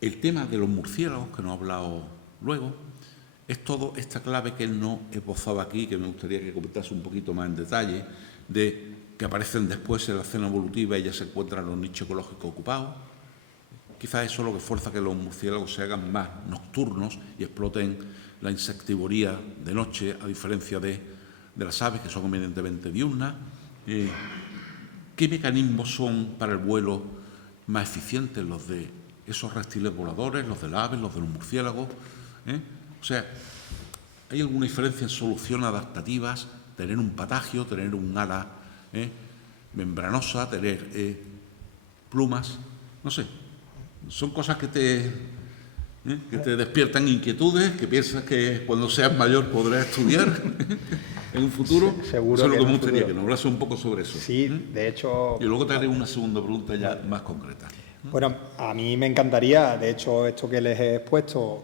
El tema de los murciélagos, que nos ha hablado luego, es todo esta clave que él no esbozaba aquí, que me gustaría que comentase un poquito más en detalle, de que aparecen después en la escena evolutiva y ya se encuentran los nichos ecológicos ocupados. Quizás eso es lo que fuerza que los murciélagos se hagan más nocturnos y exploten la insectivoría de noche, a diferencia de las aves, que son eminentemente diurnas. ¿Qué mecanismos son para el vuelo más eficientes, los de esos reptiles voladores, los de las aves, los de los murciélagos? O sea, ¿hay alguna diferencia en soluciones adaptativas? Tener un patagio, tener un ala membranosa, tener plumas, no sé. Son cosas que te despiertan inquietudes, que piensas que cuando seas mayor podrás estudiar en un futuro. Seguro. Eso es lo que me gustaría, futuro, que nos hablase un poco sobre eso. Sí, de hecho. Y luego te haré una segunda pregunta ya más concreta. Bueno, a mí me encantaría, de hecho, esto que les he expuesto,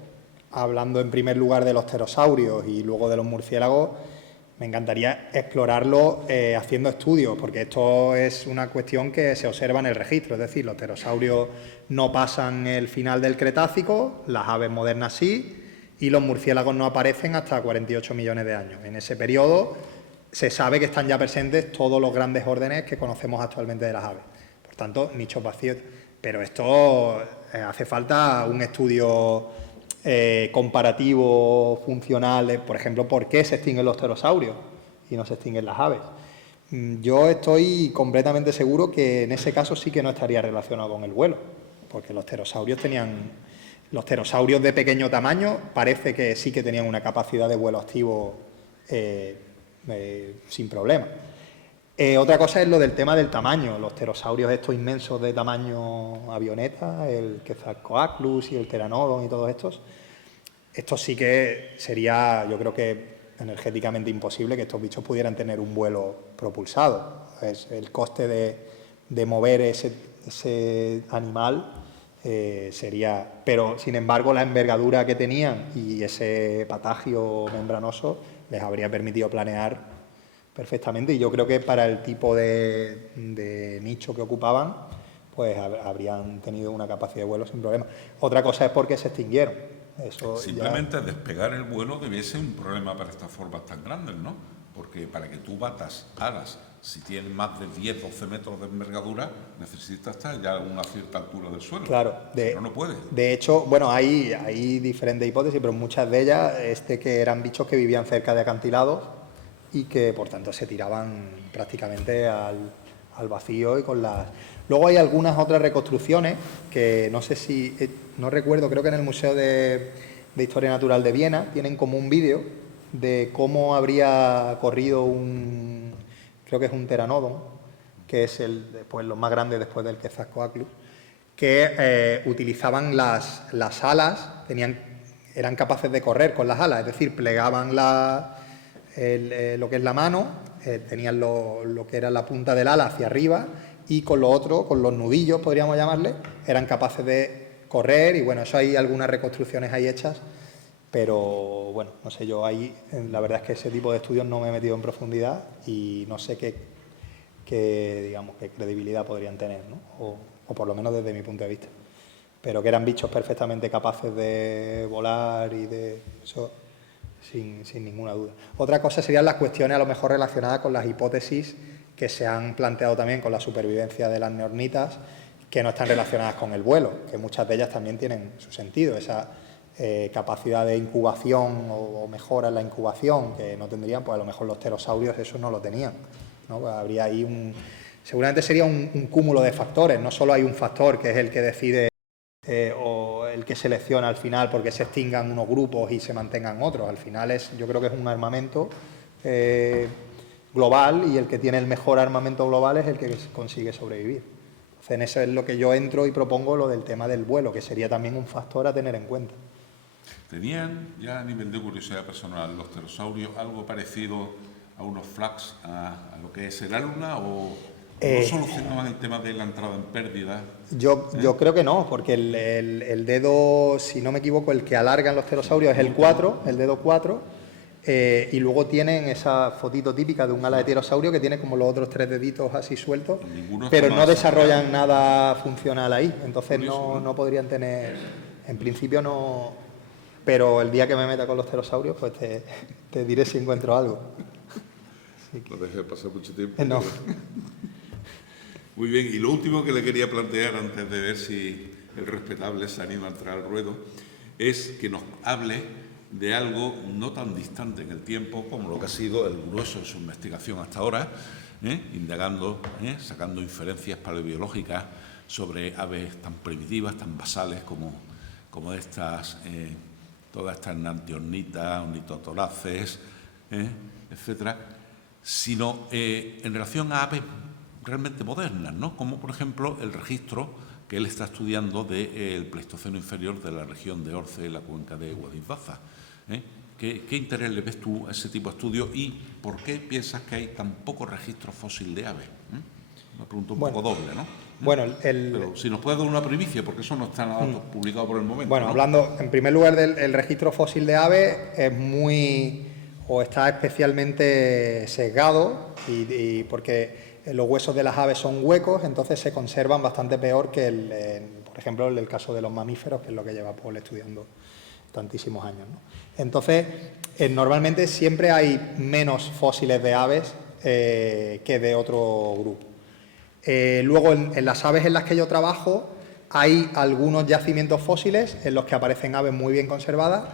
hablando en primer lugar de los pterosaurios y luego de los murciélagos, me encantaría explorarlo haciendo estudios, porque esto es una cuestión que se observa en el registro, es decir, los pterosaurios no pasan el final del Cretácico, las aves modernas sí, y los murciélagos no aparecen hasta 48 millones de años. En ese periodo se sabe que están ya presentes todos los grandes órdenes que conocemos actualmente de las aves. Por tanto, nichos vacíos. Pero esto hace falta un estudio comparativo funcional, por ejemplo, por qué se extinguen los pterosaurios y no se extinguen las aves. Yo estoy completamente seguro que en ese caso sí que no estaría relacionado con el vuelo, porque los pterosaurios de pequeño tamaño parece que sí que tenían una capacidad de vuelo activo sin problema. Otra cosa es lo del tema del tamaño. Los pterosaurios estos inmensos de tamaño avioneta, el Quetzalcoatlus y el Pteranodon y todos estos sí que sería, yo creo que energéticamente imposible que estos bichos pudieran tener un vuelo propulsado. El coste de mover ese animal sería... Pero, sin embargo, la envergadura que tenían y ese patagio membranoso les habría permitido planear perfectamente, y yo creo que para el tipo de nicho que ocupaban, pues habrían tenido una capacidad de vuelo sin problema. Otra cosa es por qué se extinguieron. Eso simplemente despegar el vuelo debiese ser un problema para estas formas tan grandes, ¿no? Porque para que tú batas alas, si tienes más de 10, 12 metros de envergadura, necesitas estar ya a una cierta altura del suelo. Claro. No puede. De hecho, bueno, hay diferentes hipótesis, pero muchas de ellas que eran bichos que vivían cerca de acantilados y que, por tanto, se tiraban prácticamente al vacío y con las... Luego hay algunas otras reconstrucciones que no sé si... no recuerdo, creo que en el Museo de Historia Natural de Viena tienen como un vídeo de cómo habría corrido creo que es un Pteranodon, que es lo más grande después del Quetzalcoatlus, que utilizaban las alas, eran capaces de correr con las alas, es decir, plegaban lo que es la mano, tenían lo que era la punta del ala hacia arriba, y con lo otro, con los nudillos, podríamos llamarle, eran capaces de correr, y bueno, eso hay algunas reconstrucciones ahí hechas, pero bueno, no sé, yo ahí, la verdad es que ese tipo de estudios no me he metido en profundidad y no sé qué credibilidad podrían tener, ¿no? O por lo menos desde mi punto de vista. Pero que eran bichos perfectamente capaces de volar y de eso, sin ninguna duda. Otra cosa serían las cuestiones a lo mejor relacionadas con las hipótesis que se han planteado también con la supervivencia de las neornitas, que no están relacionadas con el vuelo, que muchas de ellas también tienen su sentido, esa capacidad de incubación o mejora en la incubación que no tendrían, pues a lo mejor los pterosaurios eso no lo tenían, ¿no? Pues habría ahí seguramente sería un cúmulo de factores, no solo hay un factor que es el que decide o el que selecciona al final porque se extingan unos grupos y se mantengan otros. Al final yo creo que es un armamento global, y el que tiene el mejor armamento global es el que consigue sobrevivir. Entonces, en eso es lo que yo entro y propongo, lo del tema del vuelo, que sería también un factor a tener en cuenta. ¿Tenían ya, a nivel de curiosidad personal, los pterosaurios algo parecido a unos flags, a lo que es el aluna, o no solucionaban el tema de la entrada en pérdida? Yo creo que no, porque el dedo, si no me equivoco, el que alargan los pterosaurios es el 4, el dedo 4, y luego tienen esa fotito típica de un ala de pterosaurio que tiene como los otros 3 deditos así sueltos, pero no desarrollan nada funcional ahí, entonces no podrían tener, en principio no... Pero el día que me meta con los pterosaurios, pues te diré si encuentro algo. No dejé pasar mucho tiempo. No. Muy bien, y lo último que le quería plantear, antes de ver si el respetable se anima a entrar al ruedo, es que nos hable de algo no tan distante en el tiempo como lo que ha sido el grueso de su investigación hasta ahora, indagando, sacando inferencias paleobiológicas sobre aves tan primitivas, tan basales como estas... todas estas enantiornitas, ornitotoraces, etcétera, sino en relación a aves realmente modernas, ¿no? Como, por ejemplo, el registro que él está estudiando del Pleistoceno inferior de la región de Orce, en la cuenca de Guadix-Baza. ¿Qué interés le ves tú a ese tipo de estudios y por qué piensas que hay tan poco registro fósil de aves? Una pregunta un poco doble, ¿no? Bueno, pero si nos puede dar una primicia, porque eso no está nada publicado por el momento. Bueno, ¿no? hablando en primer lugar del registro fósil de aves, está especialmente sesgado, y porque los huesos de las aves son huecos, entonces se conservan bastante peor que por ejemplo, el caso de los mamíferos, que es lo que lleva Paul estudiando tantísimos años, ¿no? Entonces, normalmente siempre hay menos fósiles de aves que de otro grupo. Luego, en las aves en las que yo trabajo, hay algunos yacimientos fósiles en los que aparecen aves muy bien conservadas,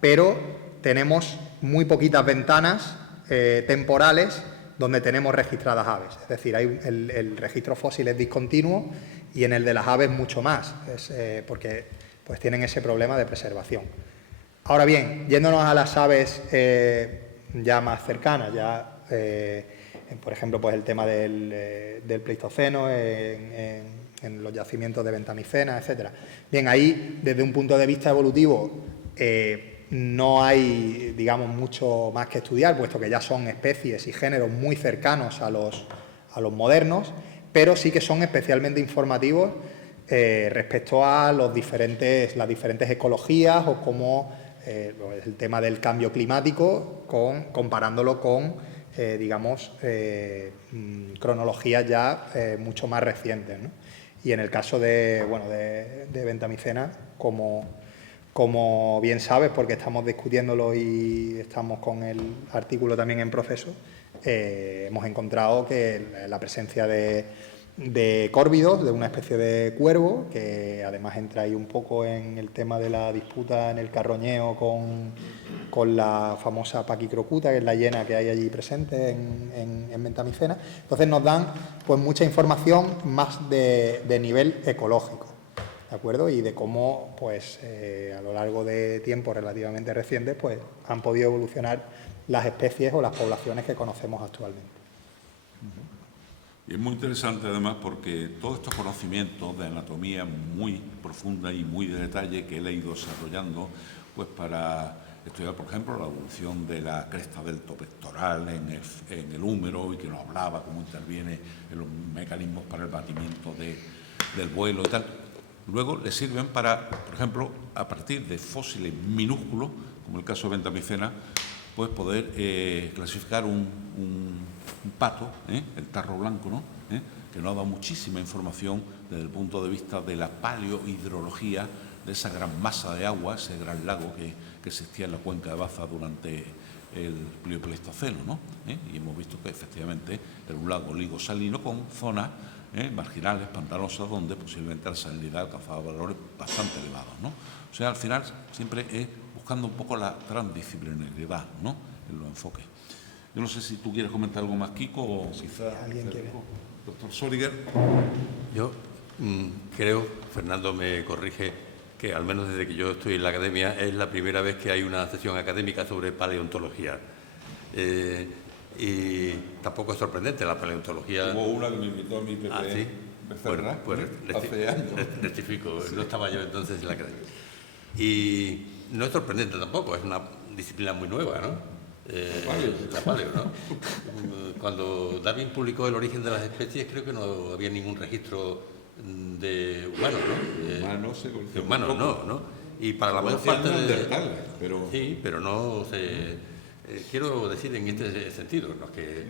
pero tenemos muy poquitas ventanas temporales donde tenemos registradas aves. Es decir, el registro fósil es discontinuo y en el de las aves mucho más, porque pues, tienen ese problema de preservación. Ahora bien, yéndonos a las aves ya más cercanas, por ejemplo, pues el tema del Pleistoceno, en los yacimientos de Ventamicena, etcétera. Bien, ahí, desde un punto de vista evolutivo, no hay, digamos, mucho más que estudiar, puesto que ya son especies y géneros muy cercanos a los modernos, pero sí que son especialmente informativos respecto a las diferentes ecologías o cómo el tema del cambio climático, comparándolo con, digamos, cronologías ya mucho más recientes, ¿no? Y en el caso de Ventamicena, como bien sabes, porque estamos discutiéndolo y estamos con el artículo también en proceso, hemos encontrado que la presencia de córvidos, de una especie de cuervo, que además entra ahí un poco en el tema de la disputa en el carroñeo con la famosa paquicrocuta, que es la hiena que hay allí presente en Ventamicena. Entonces nos dan pues mucha información más de nivel ecológico, ¿de acuerdo? Y de cómo pues a lo largo de tiempos relativamente recientes pues han podido evolucionar las especies o las poblaciones que conocemos actualmente. Y es muy interesante además porque todos estos conocimientos de anatomía muy profunda y muy de detalle que él ha ido desarrollando pues para estudiar, por ejemplo, la evolución de la cresta delto pectoral en el húmero, y que nos hablaba cómo interviene en los mecanismos para el batimiento del vuelo y tal. Luego le sirven para, por ejemplo, a partir de fósiles minúsculos, como el caso de Ventamicena, pues poder clasificar un pato, el tarro blanco, ¿no? Que nos ha dado muchísima información desde el punto de vista de la paleohidrología de esa gran masa de agua, ese gran lago que existía en la cuenca de Baza durante el Pleistoceno, ¿no? Y hemos visto que efectivamente era un lago oligosalino con zonas marginales, pantanosas, donde posiblemente la salinidad alcanzaba valores bastante elevados, ¿no? O sea, al final siempre es buscando un poco la transdisciplinariedad, ¿no? En los enfoques. Yo no sé si tú quieres comentar algo más, Kiko, o quizás alguien quiere. Doctor Soriger. Yo creo, Fernando me corrige, que al menos desde que yo estoy en la academia es la primera vez que hay una sesión académica sobre paleontología. Y tampoco es sorprendente la paleontología. Hubo una que me invitó a mi PP. Ah, ¿sí? Becerra, Pues hace años. rectifico, no estaba yo entonces en la academia. Y no es sorprendente tampoco, es una disciplina muy nueva, ¿no? La paleo, ¿no? Cuando Darwin publicó El origen de las especies, creo que no había ningún registro de humanos, ¿no? De humanos, no. Y para la mayor parte de... pero... Sí, pero no se... quiero decir en este sentido, no es que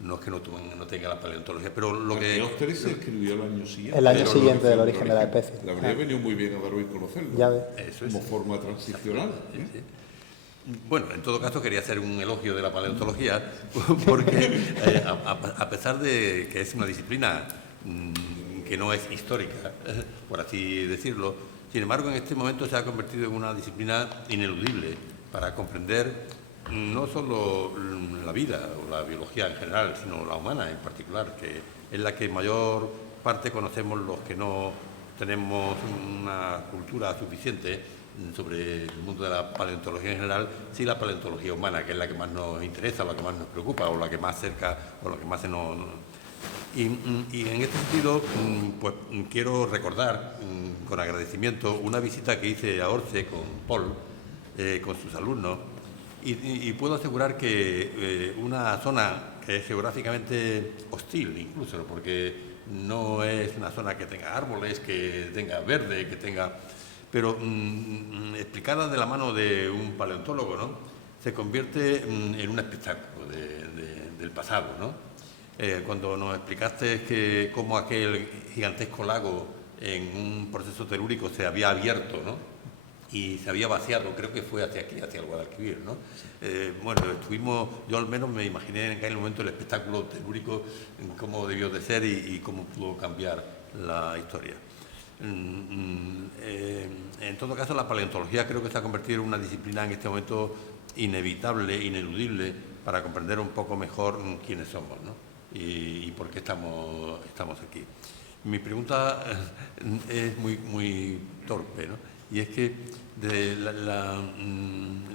no tenga la paleontología, pero lo que... Aristóteles se escribió el año siguiente. El año siguiente del origen de la especie. Le habría venido muy bien a Darwin conocerlo. Ya ves. Eso es. Como forma transicional. Sí. Bueno, en todo caso quería hacer un elogio de la paleontología porque a pesar de que es una disciplina que no es histórica, por así decirlo, sin embargo en este momento se ha convertido en una disciplina ineludible para comprender no solo la vida o la biología en general, sino la humana en particular, que es la que en mayor parte conocemos los que no tenemos una cultura suficiente sobre el mundo de la paleontología en general, sí la paleontología humana, que es la que más nos interesa, la que más nos preocupa, o la que más cerca, o la que más se nos... Y en este sentido, pues quiero recordar con agradecimiento una visita que hice a Orce con Paul, con sus alumnos, y puedo asegurar que una zona que es geográficamente hostil, incluso, porque no es una zona que tenga árboles, que tenga verde, que tenga... pero explicada de la mano de un paleontólogo, ¿no? Se convierte en un espectáculo del pasado, ¿no? Cuando nos explicaste cómo aquel gigantesco lago en un proceso telúrico se había abierto, ¿no? Y se había vaciado, creo que fue hacia aquí, hacia el Guadalquivir, ¿no? Bueno, yo al menos me imaginé en aquel momento el espectáculo telúrico, cómo debió de ser y cómo pudo cambiar la historia. En todo caso, la paleontología creo que se ha convertido en una disciplina en este momento inevitable, ineludible, para comprender un poco mejor quiénes somos, ¿no? y por qué estamos aquí. Mi pregunta es muy torpe, ¿no? Y es que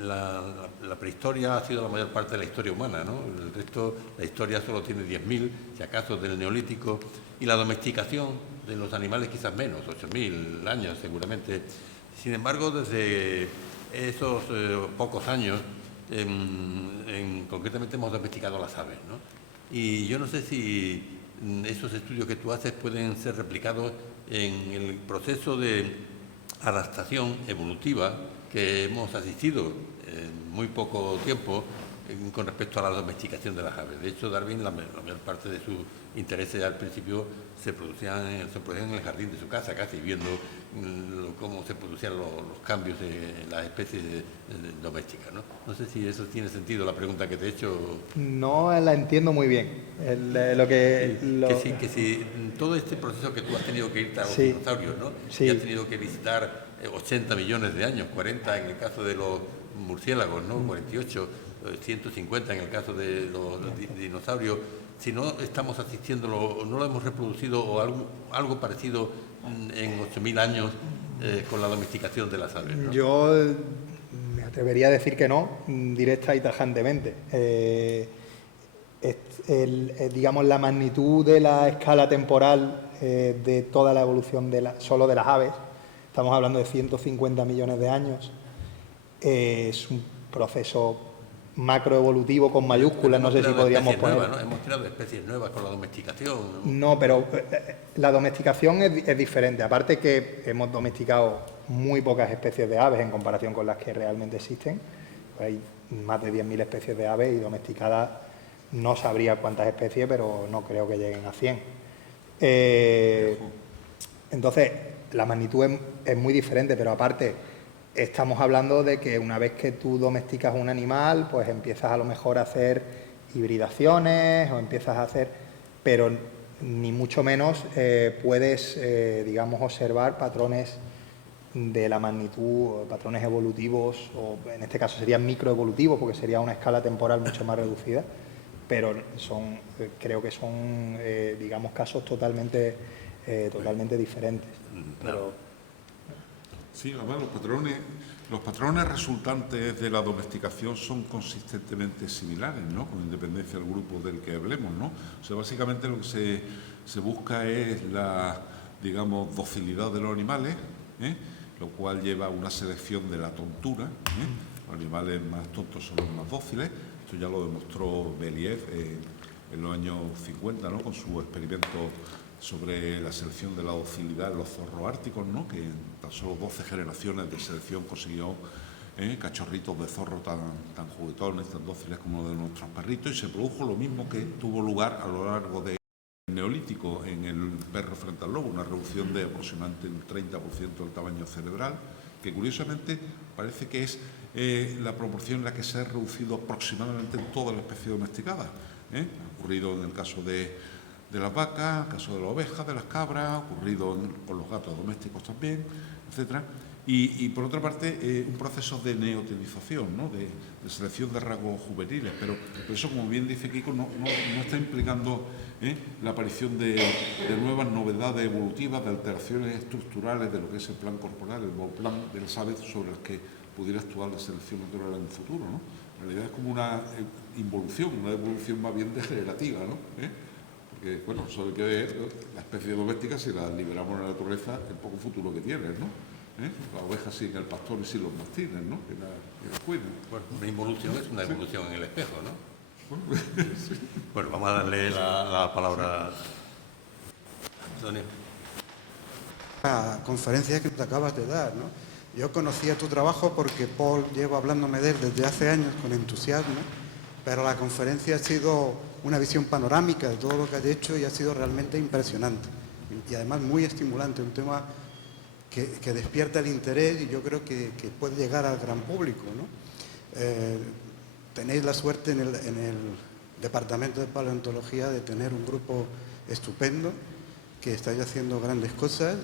la prehistoria ha sido la mayor parte de la historia humana, ¿no? El resto, la historia solo tiene 10.000, si acaso, del Neolítico, y la domesticación de los animales quizás menos, 8.000 años seguramente. Sin embargo, desde esos pocos años, concretamente hemos domesticado las aves, ¿no? Y yo no sé si esos estudios que tú haces pueden ser replicados en el proceso de adaptación evolutiva que hemos asistido en muy poco tiempo con respecto a la domesticación de las aves. De hecho, Darwin, la mayor parte de sus intereses al principio se producían en el jardín de su casa, casi viendo cómo se producían los cambios en las especies domésticas, ¿no? No sé si eso tiene sentido, la pregunta que te he hecho. No la entiendo muy bien. Que si todo este proceso que tú has tenido que irte a los dinosaurios, ¿no? Sí. Y has tenido que visitar 80 millones de años, 40 en el caso de los murciélagos, ¿no? 48, 150 en el caso de los dinosaurios. Si no estamos asistiendo, no lo hemos reproducido o algo parecido en 8.000 años con la domesticación de las aves, ¿no? Yo me atrevería a decir que no, directa y tajantemente. Digamos, la magnitud de la escala temporal de toda la evolución solo de las aves, estamos hablando de 150 millones de años, es un proceso macroevolutivo con mayúsculas, no sé si podríamos poner. ¿No? Hemos creado especies nuevas con la domesticación. No, pero la domesticación es diferente. Aparte que hemos domesticado muy pocas especies de aves en comparación con las que realmente existen. Hay más de 10.000 especies de aves y domesticadas no sabría cuántas especies, pero no creo que lleguen a 100. Entonces, la magnitud es muy diferente, pero aparte estamos hablando de que una vez que tú domesticas un animal, pues empiezas a lo mejor a hacer hibridaciones o empiezas a hacer, pero ni mucho menos puedes, digamos, observar patrones de la magnitud, patrones evolutivos, o en este caso serían microevolutivos, porque sería una escala temporal mucho más reducida, pero creo que son, digamos, casos totalmente diferentes. Pero, sí, además los patrones resultantes de la domesticación son consistentemente similares, ¿no? Con independencia del grupo del que hablemos, ¿no? O sea, básicamente lo que se busca es la, digamos, docilidad de los animales, lo cual lleva a una selección de la tontura. Los animales más tontos son los más dóciles. Esto ya lo demostró Believ en los años 50, ¿no? Con su experimento sobre la selección de la docilidad en los zorros árticos, ¿no? Que en tan solo 12 generaciones de selección consiguió cachorritos de zorro tan juguetones, tan dóciles como los de nuestros perritos, y se produjo lo mismo que tuvo lugar a lo largo del Neolítico en el perro frente al lobo, una reducción de aproximadamente un 30% del tamaño cerebral, que curiosamente parece que es la proporción en la que se ha reducido aproximadamente en todas las especies domesticadas. Ha ocurrido en el caso de las vacas, en el caso de las ovejas, de las cabras, ha ocurrido con los gatos domésticos también, etcétera. Y por otra parte, un proceso de neotenización, ¿no? de selección de rasgos juveniles, pero eso, como bien dice Kiko, no está implicando la aparición de nuevas novedades evolutivas, de alteraciones estructurales de lo que es el plan corporal, el plan de las aves sobre las que pudiera actuar la selección natural en el futuro, ¿no? En realidad es como una involución, una evolución más bien degenerativa, ¿no? Porque, bueno, solo hay que ver la especie doméstica, si la liberamos en la naturaleza, el poco futuro que tienen, ¿no? Las ovejas sin el pastor y sin los mastines, ¿no? Que la cuidan. Bueno, una involución es una evolución en el espejo, ¿no? Sí. Bueno, vamos a darle la palabra a Antonio. La conferencia que te acabas de dar, ¿no? Yo conocía tu trabajo porque Paul lleva hablándome de él desde hace años con entusiasmo, pero la conferencia ha sido una visión panorámica de todo lo que has hecho y ha sido realmente impresionante y además muy estimulante, un tema que despierta el interés y yo creo que puede llegar al gran público, ¿no? Tenéis la suerte en el Departamento de Paleontología de tener un grupo estupendo, que estáis haciendo grandes cosas.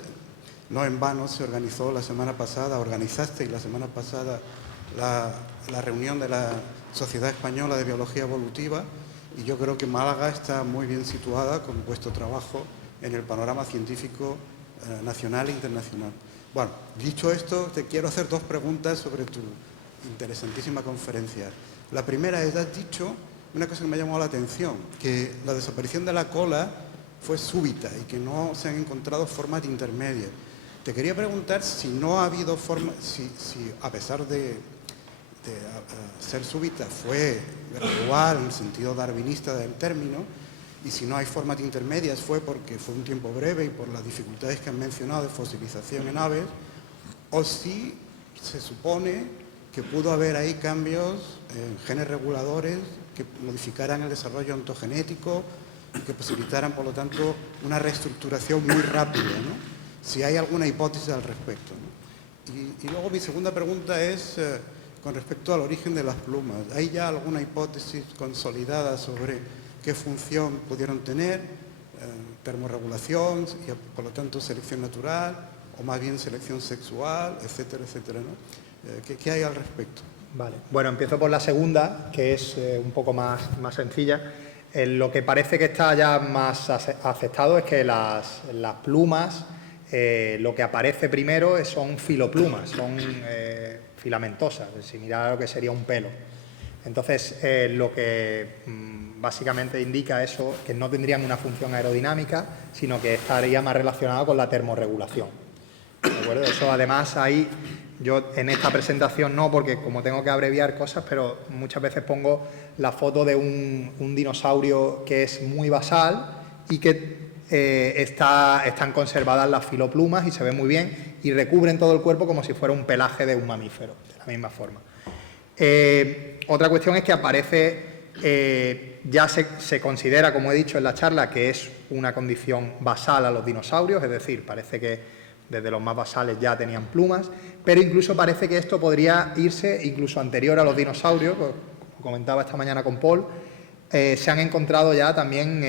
No en vano se organizó la semana pasada, organizasteis la semana pasada la reunión de la Sociedad Española de Biología Evolutiva, y yo creo que Málaga está muy bien situada con vuestro trabajo en el panorama científico nacional e internacional. Bueno, dicho esto, te quiero hacer dos preguntas sobre tu interesantísima conferencia. La primera es, has dicho una cosa que me ha llamado la atención, que la desaparición de la cola fue súbita y que no se han encontrado formas intermedias. Te quería preguntar si no ha habido forma, si a pesar de ser súbita fue gradual en el sentido darwinista del término, y si no hay formas intermedias fue porque fue un tiempo breve y por las dificultades que han mencionado de fosilización en aves, o si se supone que pudo haber ahí cambios en genes reguladores que modificaran el desarrollo ontogenético y que posibilitaran, por lo tanto, una reestructuración muy rápida, ¿no? Si hay alguna hipótesis al respecto, ¿no? Y luego mi segunda pregunta es con respecto al origen de las plumas. ¿Hay ya alguna hipótesis consolidada sobre qué función pudieron tener, termorregulación y por lo tanto selección natural o más bien selección sexual, etcétera, etcétera, ¿no? ¿Qué hay al respecto? Vale. Bueno, empiezo por la segunda, que es un poco más sencilla. Lo que parece que está ya más aceptado es que las plumas, lo que aparece primero son filoplumas, son filamentosas, similar a lo que sería un pelo. Entonces, lo que básicamente indica eso, que no tendrían una función aerodinámica, sino que estaría más relacionado con la termorregulación. ¿De acuerdo? Eso además ahí, yo en esta presentación no, porque como tengo que abreviar cosas, pero muchas veces pongo la foto de un dinosaurio que es muy basal y que están conservadas las filoplumas y se ve muy bien y recubren todo el cuerpo como si fuera un pelaje de un mamífero, de la misma forma. Otra cuestión es que aparece, ya se considera, como he dicho en la charla, que es una condición basal a los dinosaurios, es decir, parece que desde los más basales ya tenían plumas, pero incluso parece que esto podría irse incluso anterior a los dinosaurios, como comentaba esta mañana con Paul. Se han encontrado ya también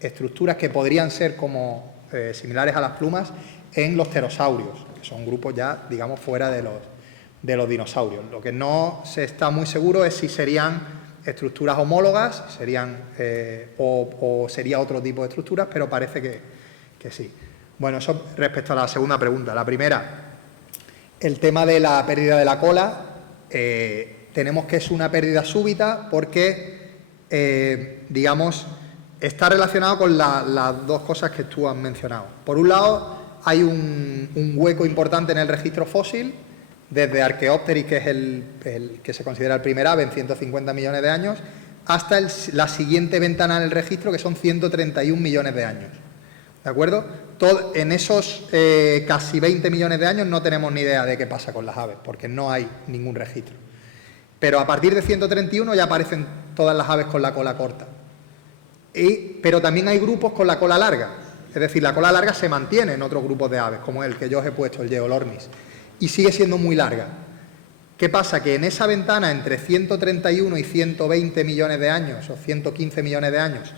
estructuras que podrían ser como similares a las plumas en los pterosaurios, que son grupos ya, digamos, fuera de los dinosaurios. Lo que no se está muy seguro es si serían estructuras homólogas, o sería otro tipo de estructuras, pero parece que sí. Bueno, eso respecto a la segunda pregunta. La primera, el tema de la pérdida de la cola, tenemos que es una pérdida súbita porque, digamos, está relacionado con las dos cosas que tú has mencionado. Por un lado, hay un hueco importante en el registro fósil, desde Archaeopteryx, que es el que se considera el primer ave en 150 millones de años, hasta la siguiente ventana en el registro, que son 131 millones de años. ¿De acuerdo? En esos casi 20 millones de años no tenemos ni idea de qué pasa con las aves, porque no hay ningún registro. Pero a partir de 131 ya aparecen todas las aves con la cola corta. Pero también hay grupos con la cola larga. Es decir, la cola larga se mantiene en otros grupos de aves, como el que yo os he puesto, el Geolornis, y sigue siendo muy larga. ¿Qué pasa? Que en esa ventana entre 131 y 120 millones de años, o 115 millones de años,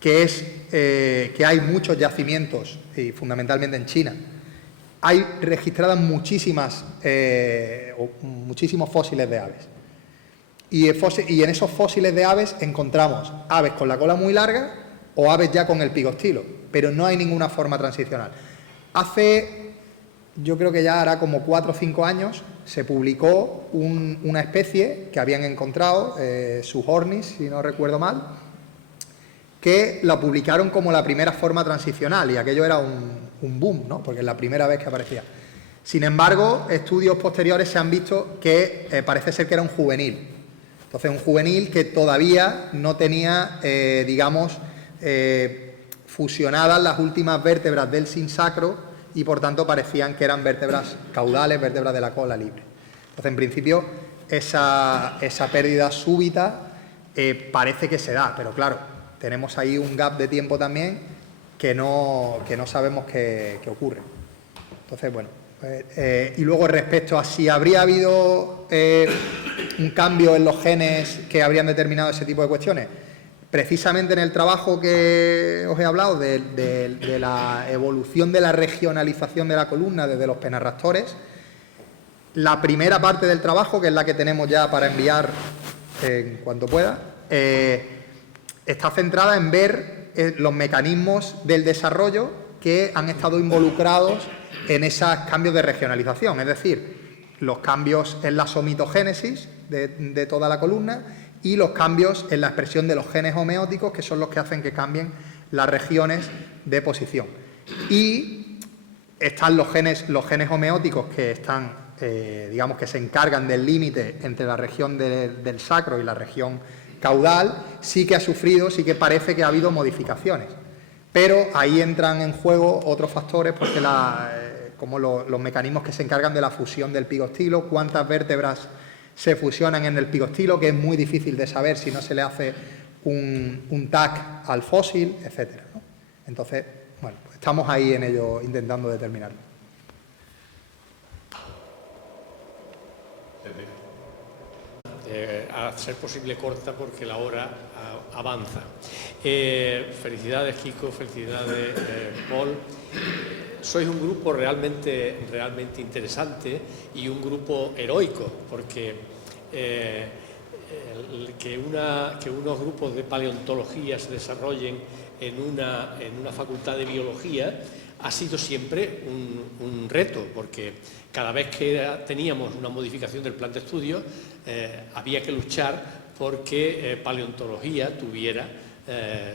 que hay muchos yacimientos, y fundamentalmente en China, hay registradas muchísimos fósiles de aves. Y en esos fósiles de aves encontramos aves con la cola muy larga o aves ya con el pigostilo, pero no hay ninguna forma transicional. Yo creo que ya hará como 4 o 5 años, se publicó una especie que habían encontrado, Suhornis, si no recuerdo mal, que la publicaron como la primera forma transicional, y aquello era un boom, ¿no? Porque es la primera vez que aparecía. Sin embargo, estudios posteriores se han visto que parece ser que era un juvenil. Entonces, un juvenil que todavía no tenía, fusionadas las últimas vértebras del sinsacro y, por tanto, parecían que eran vértebras caudales, vértebras de la cola libre. Entonces, en principio, esa pérdida súbita parece que se da, pero claro, tenemos ahí un gap de tiempo también que no sabemos qué ocurre. Entonces, bueno, y luego respecto a si habría habido un cambio en los genes que habrían determinado ese tipo de cuestiones, Precisamente en el trabajo que os he hablado de la evolución de la regionalización de la columna desde los penarrastores, la primera parte del trabajo, que es la que tenemos ya para enviar en cuanto pueda, está centrada en ver los mecanismos del desarrollo que han estado involucrados en esos cambios de regionalización, es decir, los cambios en la somitogénesis de toda la columna y los cambios en la expresión de los genes homeóticos, que son los que hacen que cambien las regiones de posición. Y están los genes homeóticos que están, digamos, que se encargan del límite entre la región del sacro y la región caudal. Sí que ha sufrido, sí que parece que ha habido modificaciones, pero ahí entran en juego otros factores, porque como los mecanismos que se encargan de la fusión del pigostilo, cuántas vértebras se fusionan en el pigostilo, que es muy difícil de saber si no se le hace un TAC al fósil, etcétera, ¿no? Entonces, bueno, pues estamos ahí en ello intentando determinarlo. A ser posible corta, porque la hora avanza. Felicidades, Kiko, felicidades, Paul. Sois un grupo realmente interesante y un grupo heroico, porque que unos grupos de paleontología se desarrollen en una facultad de biología ha sido siempre un reto, porque cada vez que teníamos una modificación del plan de estudio había que luchar porque paleontología tuviera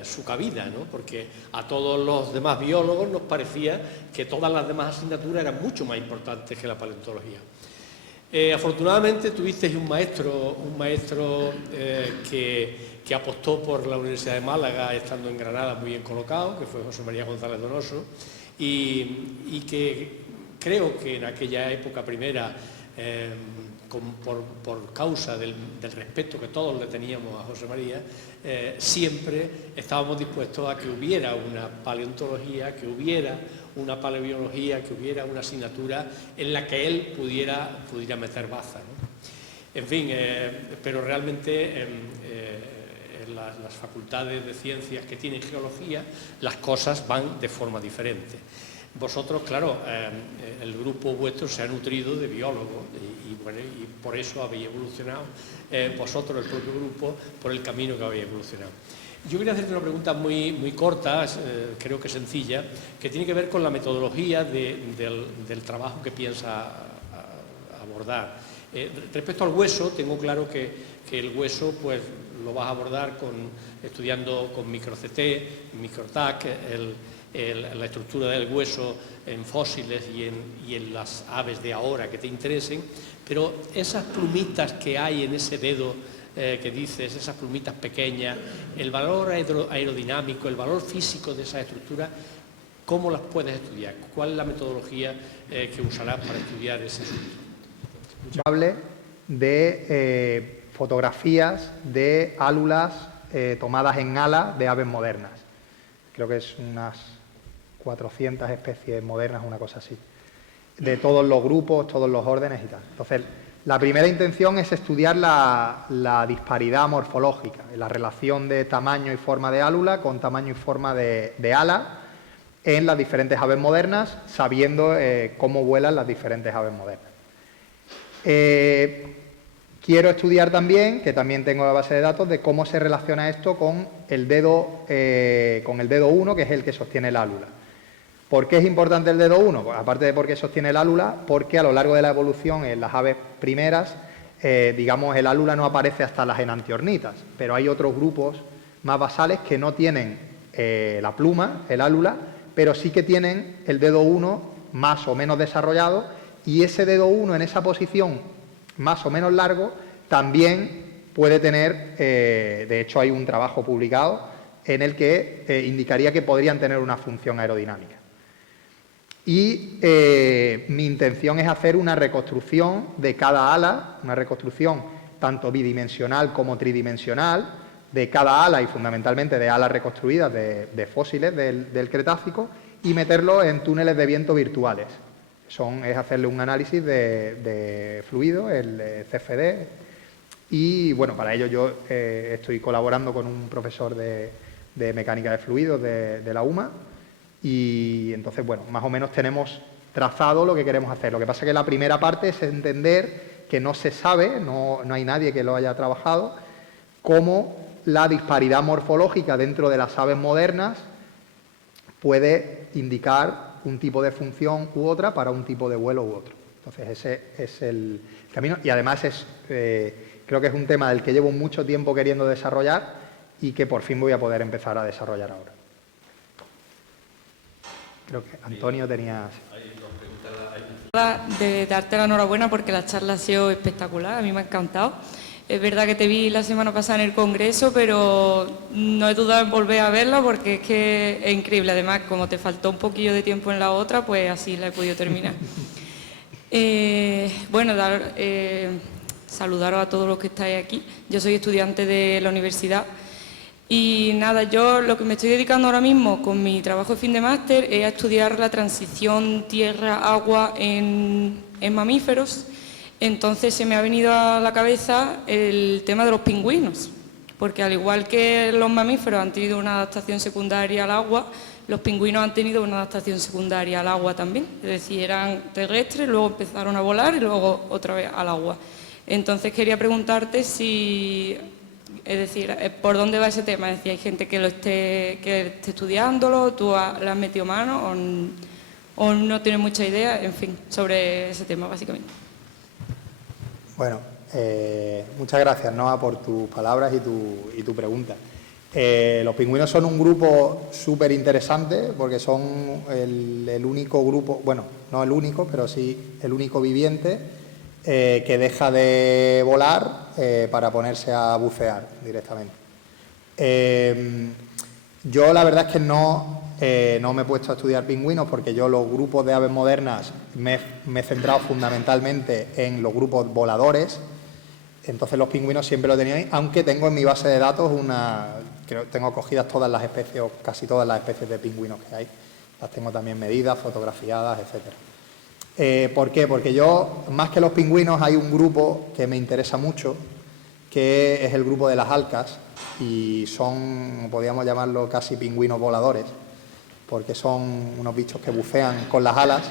su cabida, ¿no? Porque a todos los demás biólogos nos parecía que todas las demás asignaturas eran mucho más importantes que la paleontología. Afortunadamente tuvisteis un maestro que apostó por la Universidad de Málaga, estando en Granada muy bien colocado, que fue José María González Donoso, y que creo que en aquella época primera, por causa del respeto que todos le teníamos a José María, siempre estábamos dispuestos a que hubiera una paleontología, que hubiera una paleobiología, que hubiera una asignatura en la que él pudiera meter baza, ¿no? En fin, pero realmente en las facultades de ciencias que tienen geología, las cosas van de forma diferente. Vosotros, claro, el grupo vuestro se ha nutrido de biólogos y por eso habéis evolucionado, vosotros, el propio grupo, por el camino que habéis evolucionado. Yo quería hacerte una pregunta muy corta, creo que sencilla, que tiene que ver con la metodología del trabajo que piensa abordar. Respecto al hueso, tengo claro que el hueso pues lo vas a abordar estudiando con micro-CT, micro-TAC, la estructura del hueso en fósiles y en las aves de ahora que te interesen, pero esas plumitas que hay en ese dedo que dices, esas plumitas pequeñas, el valor aerodinámico, el valor físico de esas estructuras, ¿cómo las puedes estudiar? ¿Cuál es la metodología que usarás para estudiar ese asunto? Hable de fotografías de álulas tomadas en ala de aves modernas. Creo que es unas 400 especies modernas, una cosa así, de todos los grupos, todos los órdenes y tal. Entonces, la primera intención es estudiar la disparidad morfológica, la relación de tamaño y forma de álula con tamaño y forma de ala en las diferentes aves modernas, sabiendo cómo vuelan las diferentes aves modernas. Quiero estudiar también, que también tengo la base de datos, de cómo se relaciona esto con el dedo 1, que es el que sostiene el álula. ¿Por qué es importante el dedo 1? Pues aparte de porque sostiene el álula, porque a lo largo de la evolución en las aves primeras, digamos, el álula no aparece hasta las enantiornitas, pero hay otros grupos más basales que no tienen la pluma, el álula, pero sí que tienen el dedo 1 más o menos desarrollado, y ese dedo 1 en esa posición más o menos largo también puede tener, de hecho hay un trabajo publicado en el que indicaría que podrían tener una función aerodinámica. Y mi intención es hacer una reconstrucción de cada ala, una reconstrucción tanto bidimensional como tridimensional de cada ala y fundamentalmente de alas reconstruidas de fósiles del Cretácico y meterlo en túneles de viento virtuales. Es hacerle un análisis de fluido, el CFD, Y bueno, para ello yo estoy colaborando con un profesor de mecánica de fluidos de la UMA y entonces, bueno, más o menos tenemos trazado lo que queremos hacer. Lo que pasa es que la primera parte es entender que no se sabe, no hay nadie que lo haya trabajado, cómo la disparidad morfológica dentro de las aves modernas puede indicar un tipo de función u otra para un tipo de vuelo u otro. Entonces ese es el camino y además creo que es un tema del que llevo mucho tiempo queriendo desarrollar y que por fin voy a poder empezar a desarrollar ahora. Creo que Antonio tenía... De darte la enhorabuena porque la charla ha sido espectacular, a mí me ha encantado. Es verdad que te vi la semana pasada en el Congreso, pero no he dudado en volver a verla porque es que es increíble. Además, como te faltó un poquillo de tiempo en la otra, pues así la he podido terminar. Bueno, saludaros a todos los que estáis aquí. Yo soy estudiante de la universidad y nada, yo lo que me estoy dedicando ahora mismo con mi trabajo de fin de máster es a estudiar la transición tierra-agua en mamíferos. Entonces se me ha venido a la cabeza el tema de los pingüinos, porque al igual que los mamíferos han tenido una adaptación secundaria al agua, los pingüinos han tenido una adaptación secundaria al agua también, es decir, eran terrestres, luego empezaron a volar y luego otra vez al agua. Entonces quería preguntarte si, es decir, ¿por dónde va ese tema? Es decir, ¿hay gente que esté estudiándolo, tú le has metido mano o no tienes mucha idea? En fin, sobre ese tema básicamente. Bueno, muchas gracias, Noa, por tus palabras y tu pregunta. Los pingüinos son un grupo súper interesante porque son el único grupo, bueno, no el único, pero sí el único viviente que deja de volar para ponerse a bucear directamente. Yo la verdad es que no me he puesto a estudiar pingüinos porque yo los grupos de aves modernas me he centrado fundamentalmente en los grupos voladores. Entonces los pingüinos siempre lo he tenido ahí, aunque tengo en mi base de datos creo que tengo cogidas todas las especies, o casi todas las especies de pingüinos que hay. Las tengo también medidas, fotografiadas, etcétera. ¿Por qué? Porque yo, más que los pingüinos, hay un grupo que me interesa mucho, que es el grupo de las alcas, y son, podríamos llamarlo casi pingüinos voladores, porque son unos bichos que bucean con las alas,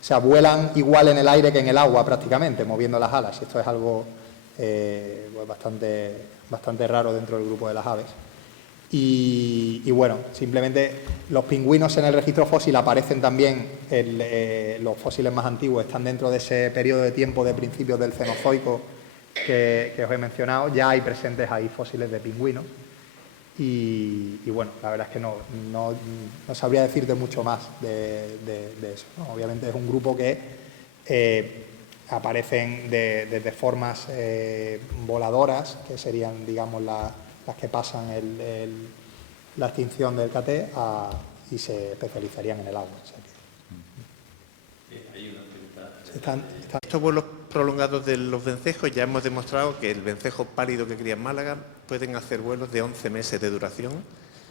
o sea, vuelan igual en el aire que en el agua prácticamente, moviendo las alas, y esto es algo pues bastante raro dentro del grupo de las aves. Y bueno, simplemente los pingüinos en el registro fósil aparecen también, los fósiles más antiguos están dentro de ese periodo de tiempo de principios del Cenozoico que os he mencionado, ya hay presentes ahí fósiles de pingüinos y bueno, la verdad es que no sabría decirte mucho más de eso, ¿no? Obviamente es un grupo que aparecen desde formas voladoras, que serían, digamos, las que pasan la extinción del caté y se especializarían en el agua. O sea que Estos vuelos prolongados de los vencejos ya hemos demostrado que el vencejo pálido que cría en Málaga pueden hacer vuelos de 11 meses de duración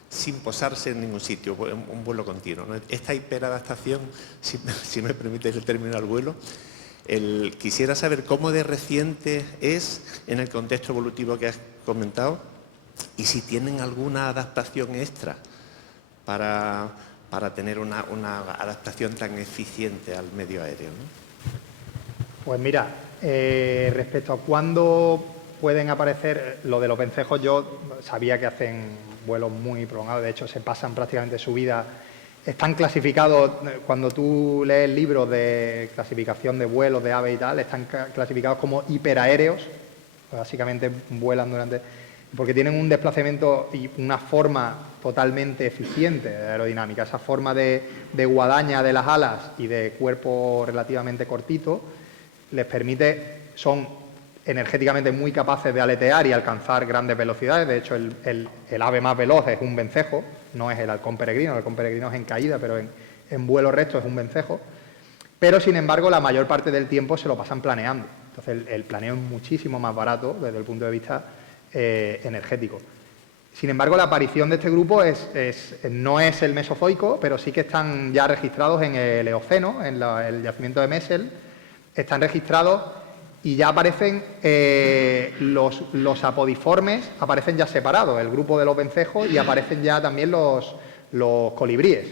sin posarse en ningún sitio, un vuelo continuo, ¿no? Esta hiperadaptación, si me permite el término al vuelo, quisiera saber cómo de reciente es en el contexto evolutivo que has comentado y si tienen alguna adaptación extra para tener una adaptación tan eficiente al medio aéreo, ¿no? Pues mira, respecto a cuándo pueden aparecer, lo de los vencejos yo sabía que hacen vuelos muy prolongados, de hecho se pasan prácticamente su vida, están clasificados, cuando tú lees libros de clasificación de vuelos de aves y tal, están clasificados como hiperaéreos, básicamente vuelan porque tienen un desplazamiento y una forma totalmente eficiente de aerodinámica, esa forma de guadaña de las alas y de cuerpo relativamente cortito, les permite, son energéticamente muy capaces de aletear y alcanzar grandes velocidades. De hecho, el ave más veloz es un vencejo, no es el halcón peregrino. El halcón peregrino es en caída, pero en vuelo recto es un vencejo. Pero, sin embargo, la mayor parte del tiempo se lo pasan planeando. Entonces, el planeo es muchísimo más barato desde el punto de vista energético. Sin embargo, la aparición de este grupo no es el Mesozoico, pero sí que están ya registrados en el Eoceno, en el yacimiento de Messel. Están registrados y ya aparecen los apodiformes, aparecen ya separados, el grupo de los vencejos, y aparecen ya también los colibríes.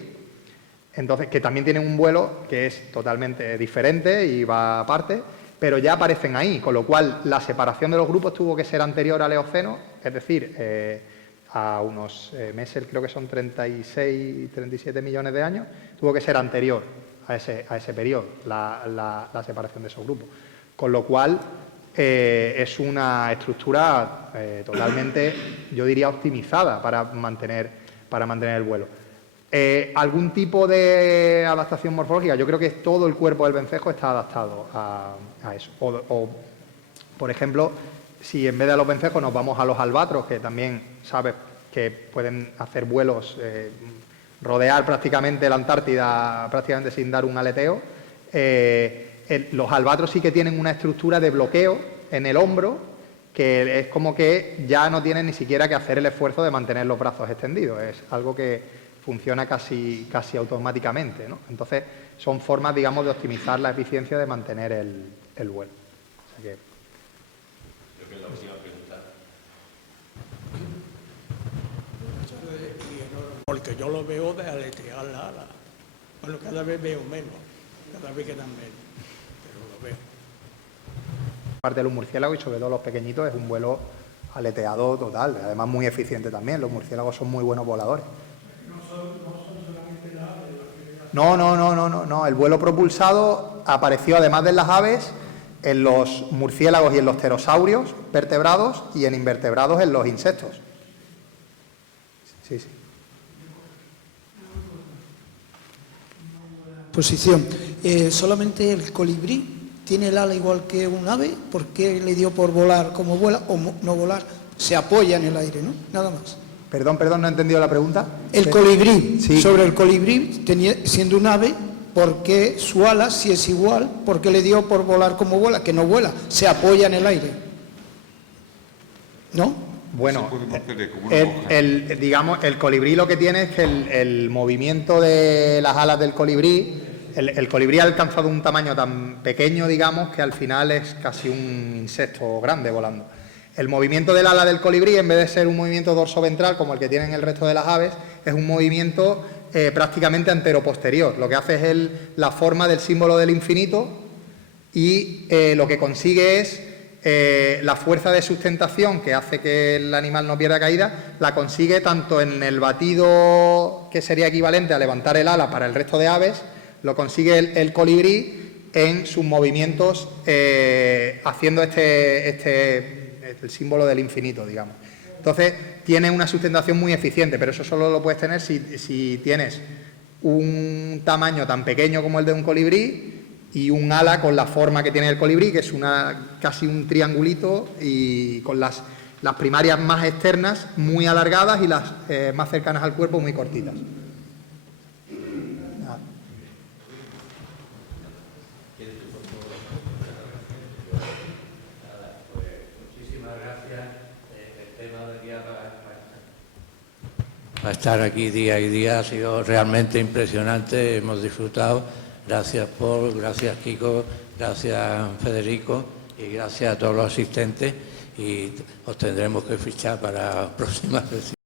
Entonces, que también tienen un vuelo que es totalmente diferente y va aparte, pero ya aparecen ahí, con lo cual la separación de los grupos tuvo que ser anterior al Eoceno, es decir, a unos meses, creo que son 36, 37 millones de años, tuvo que ser anterior a ese periodo, la separación de esos grupos. Con lo cual, es una estructura totalmente, yo diría, optimizada para mantener el vuelo. ¿Algún tipo de adaptación morfológica? Yo creo que todo el cuerpo del vencejo está adaptado a eso. O, por ejemplo, si en vez de a los vencejos nos vamos a los albatros, que también sabes que pueden hacer vuelos, rodear prácticamente la Antártida prácticamente sin dar un aleteo, los albatros sí que tienen una estructura de bloqueo en el hombro, que es como que ya no tienen ni siquiera que hacer el esfuerzo de mantener los brazos extendidos. Es algo que funciona casi automáticamente, ¿no? Entonces, son formas, digamos, de optimizar la eficiencia de mantener el vuelo. O sea que... Creo que es la última pregunta. Porque yo lo veo de aletear la ala. Bueno, cada vez veo menos, cada vez quedan menos, pero lo veo. Parte de los murciélagos y sobre todo los pequeñitos es un vuelo aleteado total, además muy eficiente también. Los murciélagos son muy buenos voladores. No. El vuelo propulsado apareció además de las aves en los murciélagos y en los pterosaurios vertebrados y en invertebrados en los insectos. Sí. Posición. Solamente el colibrí tiene el ala igual que un ave. ¿Por qué le dio por volar como vuela o no volar? Se apoya en el aire, ¿no? Nada más. Perdón, no he entendido la pregunta. El colibrí, sí. Sobre el colibrí, siendo un ave, ¿por qué su ala, si es igual, por qué le dio por volar como vuela? Que no vuela, se apoya en el aire. ¿No? Bueno, digamos, el colibrí lo que tiene es que el movimiento de las alas del colibrí, el colibrí ha alcanzado un tamaño tan pequeño, digamos, que al final es casi un insecto grande volando. El movimiento del ala del colibrí, en vez de ser un movimiento dorso-ventral como el que tienen el resto de las aves, es un movimiento prácticamente antero-posterior. Lo que hace es la forma del símbolo del infinito y lo que consigue es la fuerza de sustentación que hace que el animal no pierda caída, la consigue tanto en el batido que sería equivalente a levantar el ala para el resto de aves, lo consigue el colibrí en sus movimientos haciendo el símbolo del infinito, digamos. Entonces, tiene una sustentación muy eficiente, pero eso solo lo puedes tener si tienes un tamaño tan pequeño como el de un colibrí y un ala con la forma que tiene el colibrí, que es casi un triangulito y con las primarias más externas muy alargadas y las más cercanas al cuerpo muy cortitas. A estar aquí día y día ha sido realmente impresionante, hemos disfrutado. Gracias Paul, gracias Kiko, gracias Federico y gracias a todos los asistentes y os tendremos que fichar para próximas sesiones.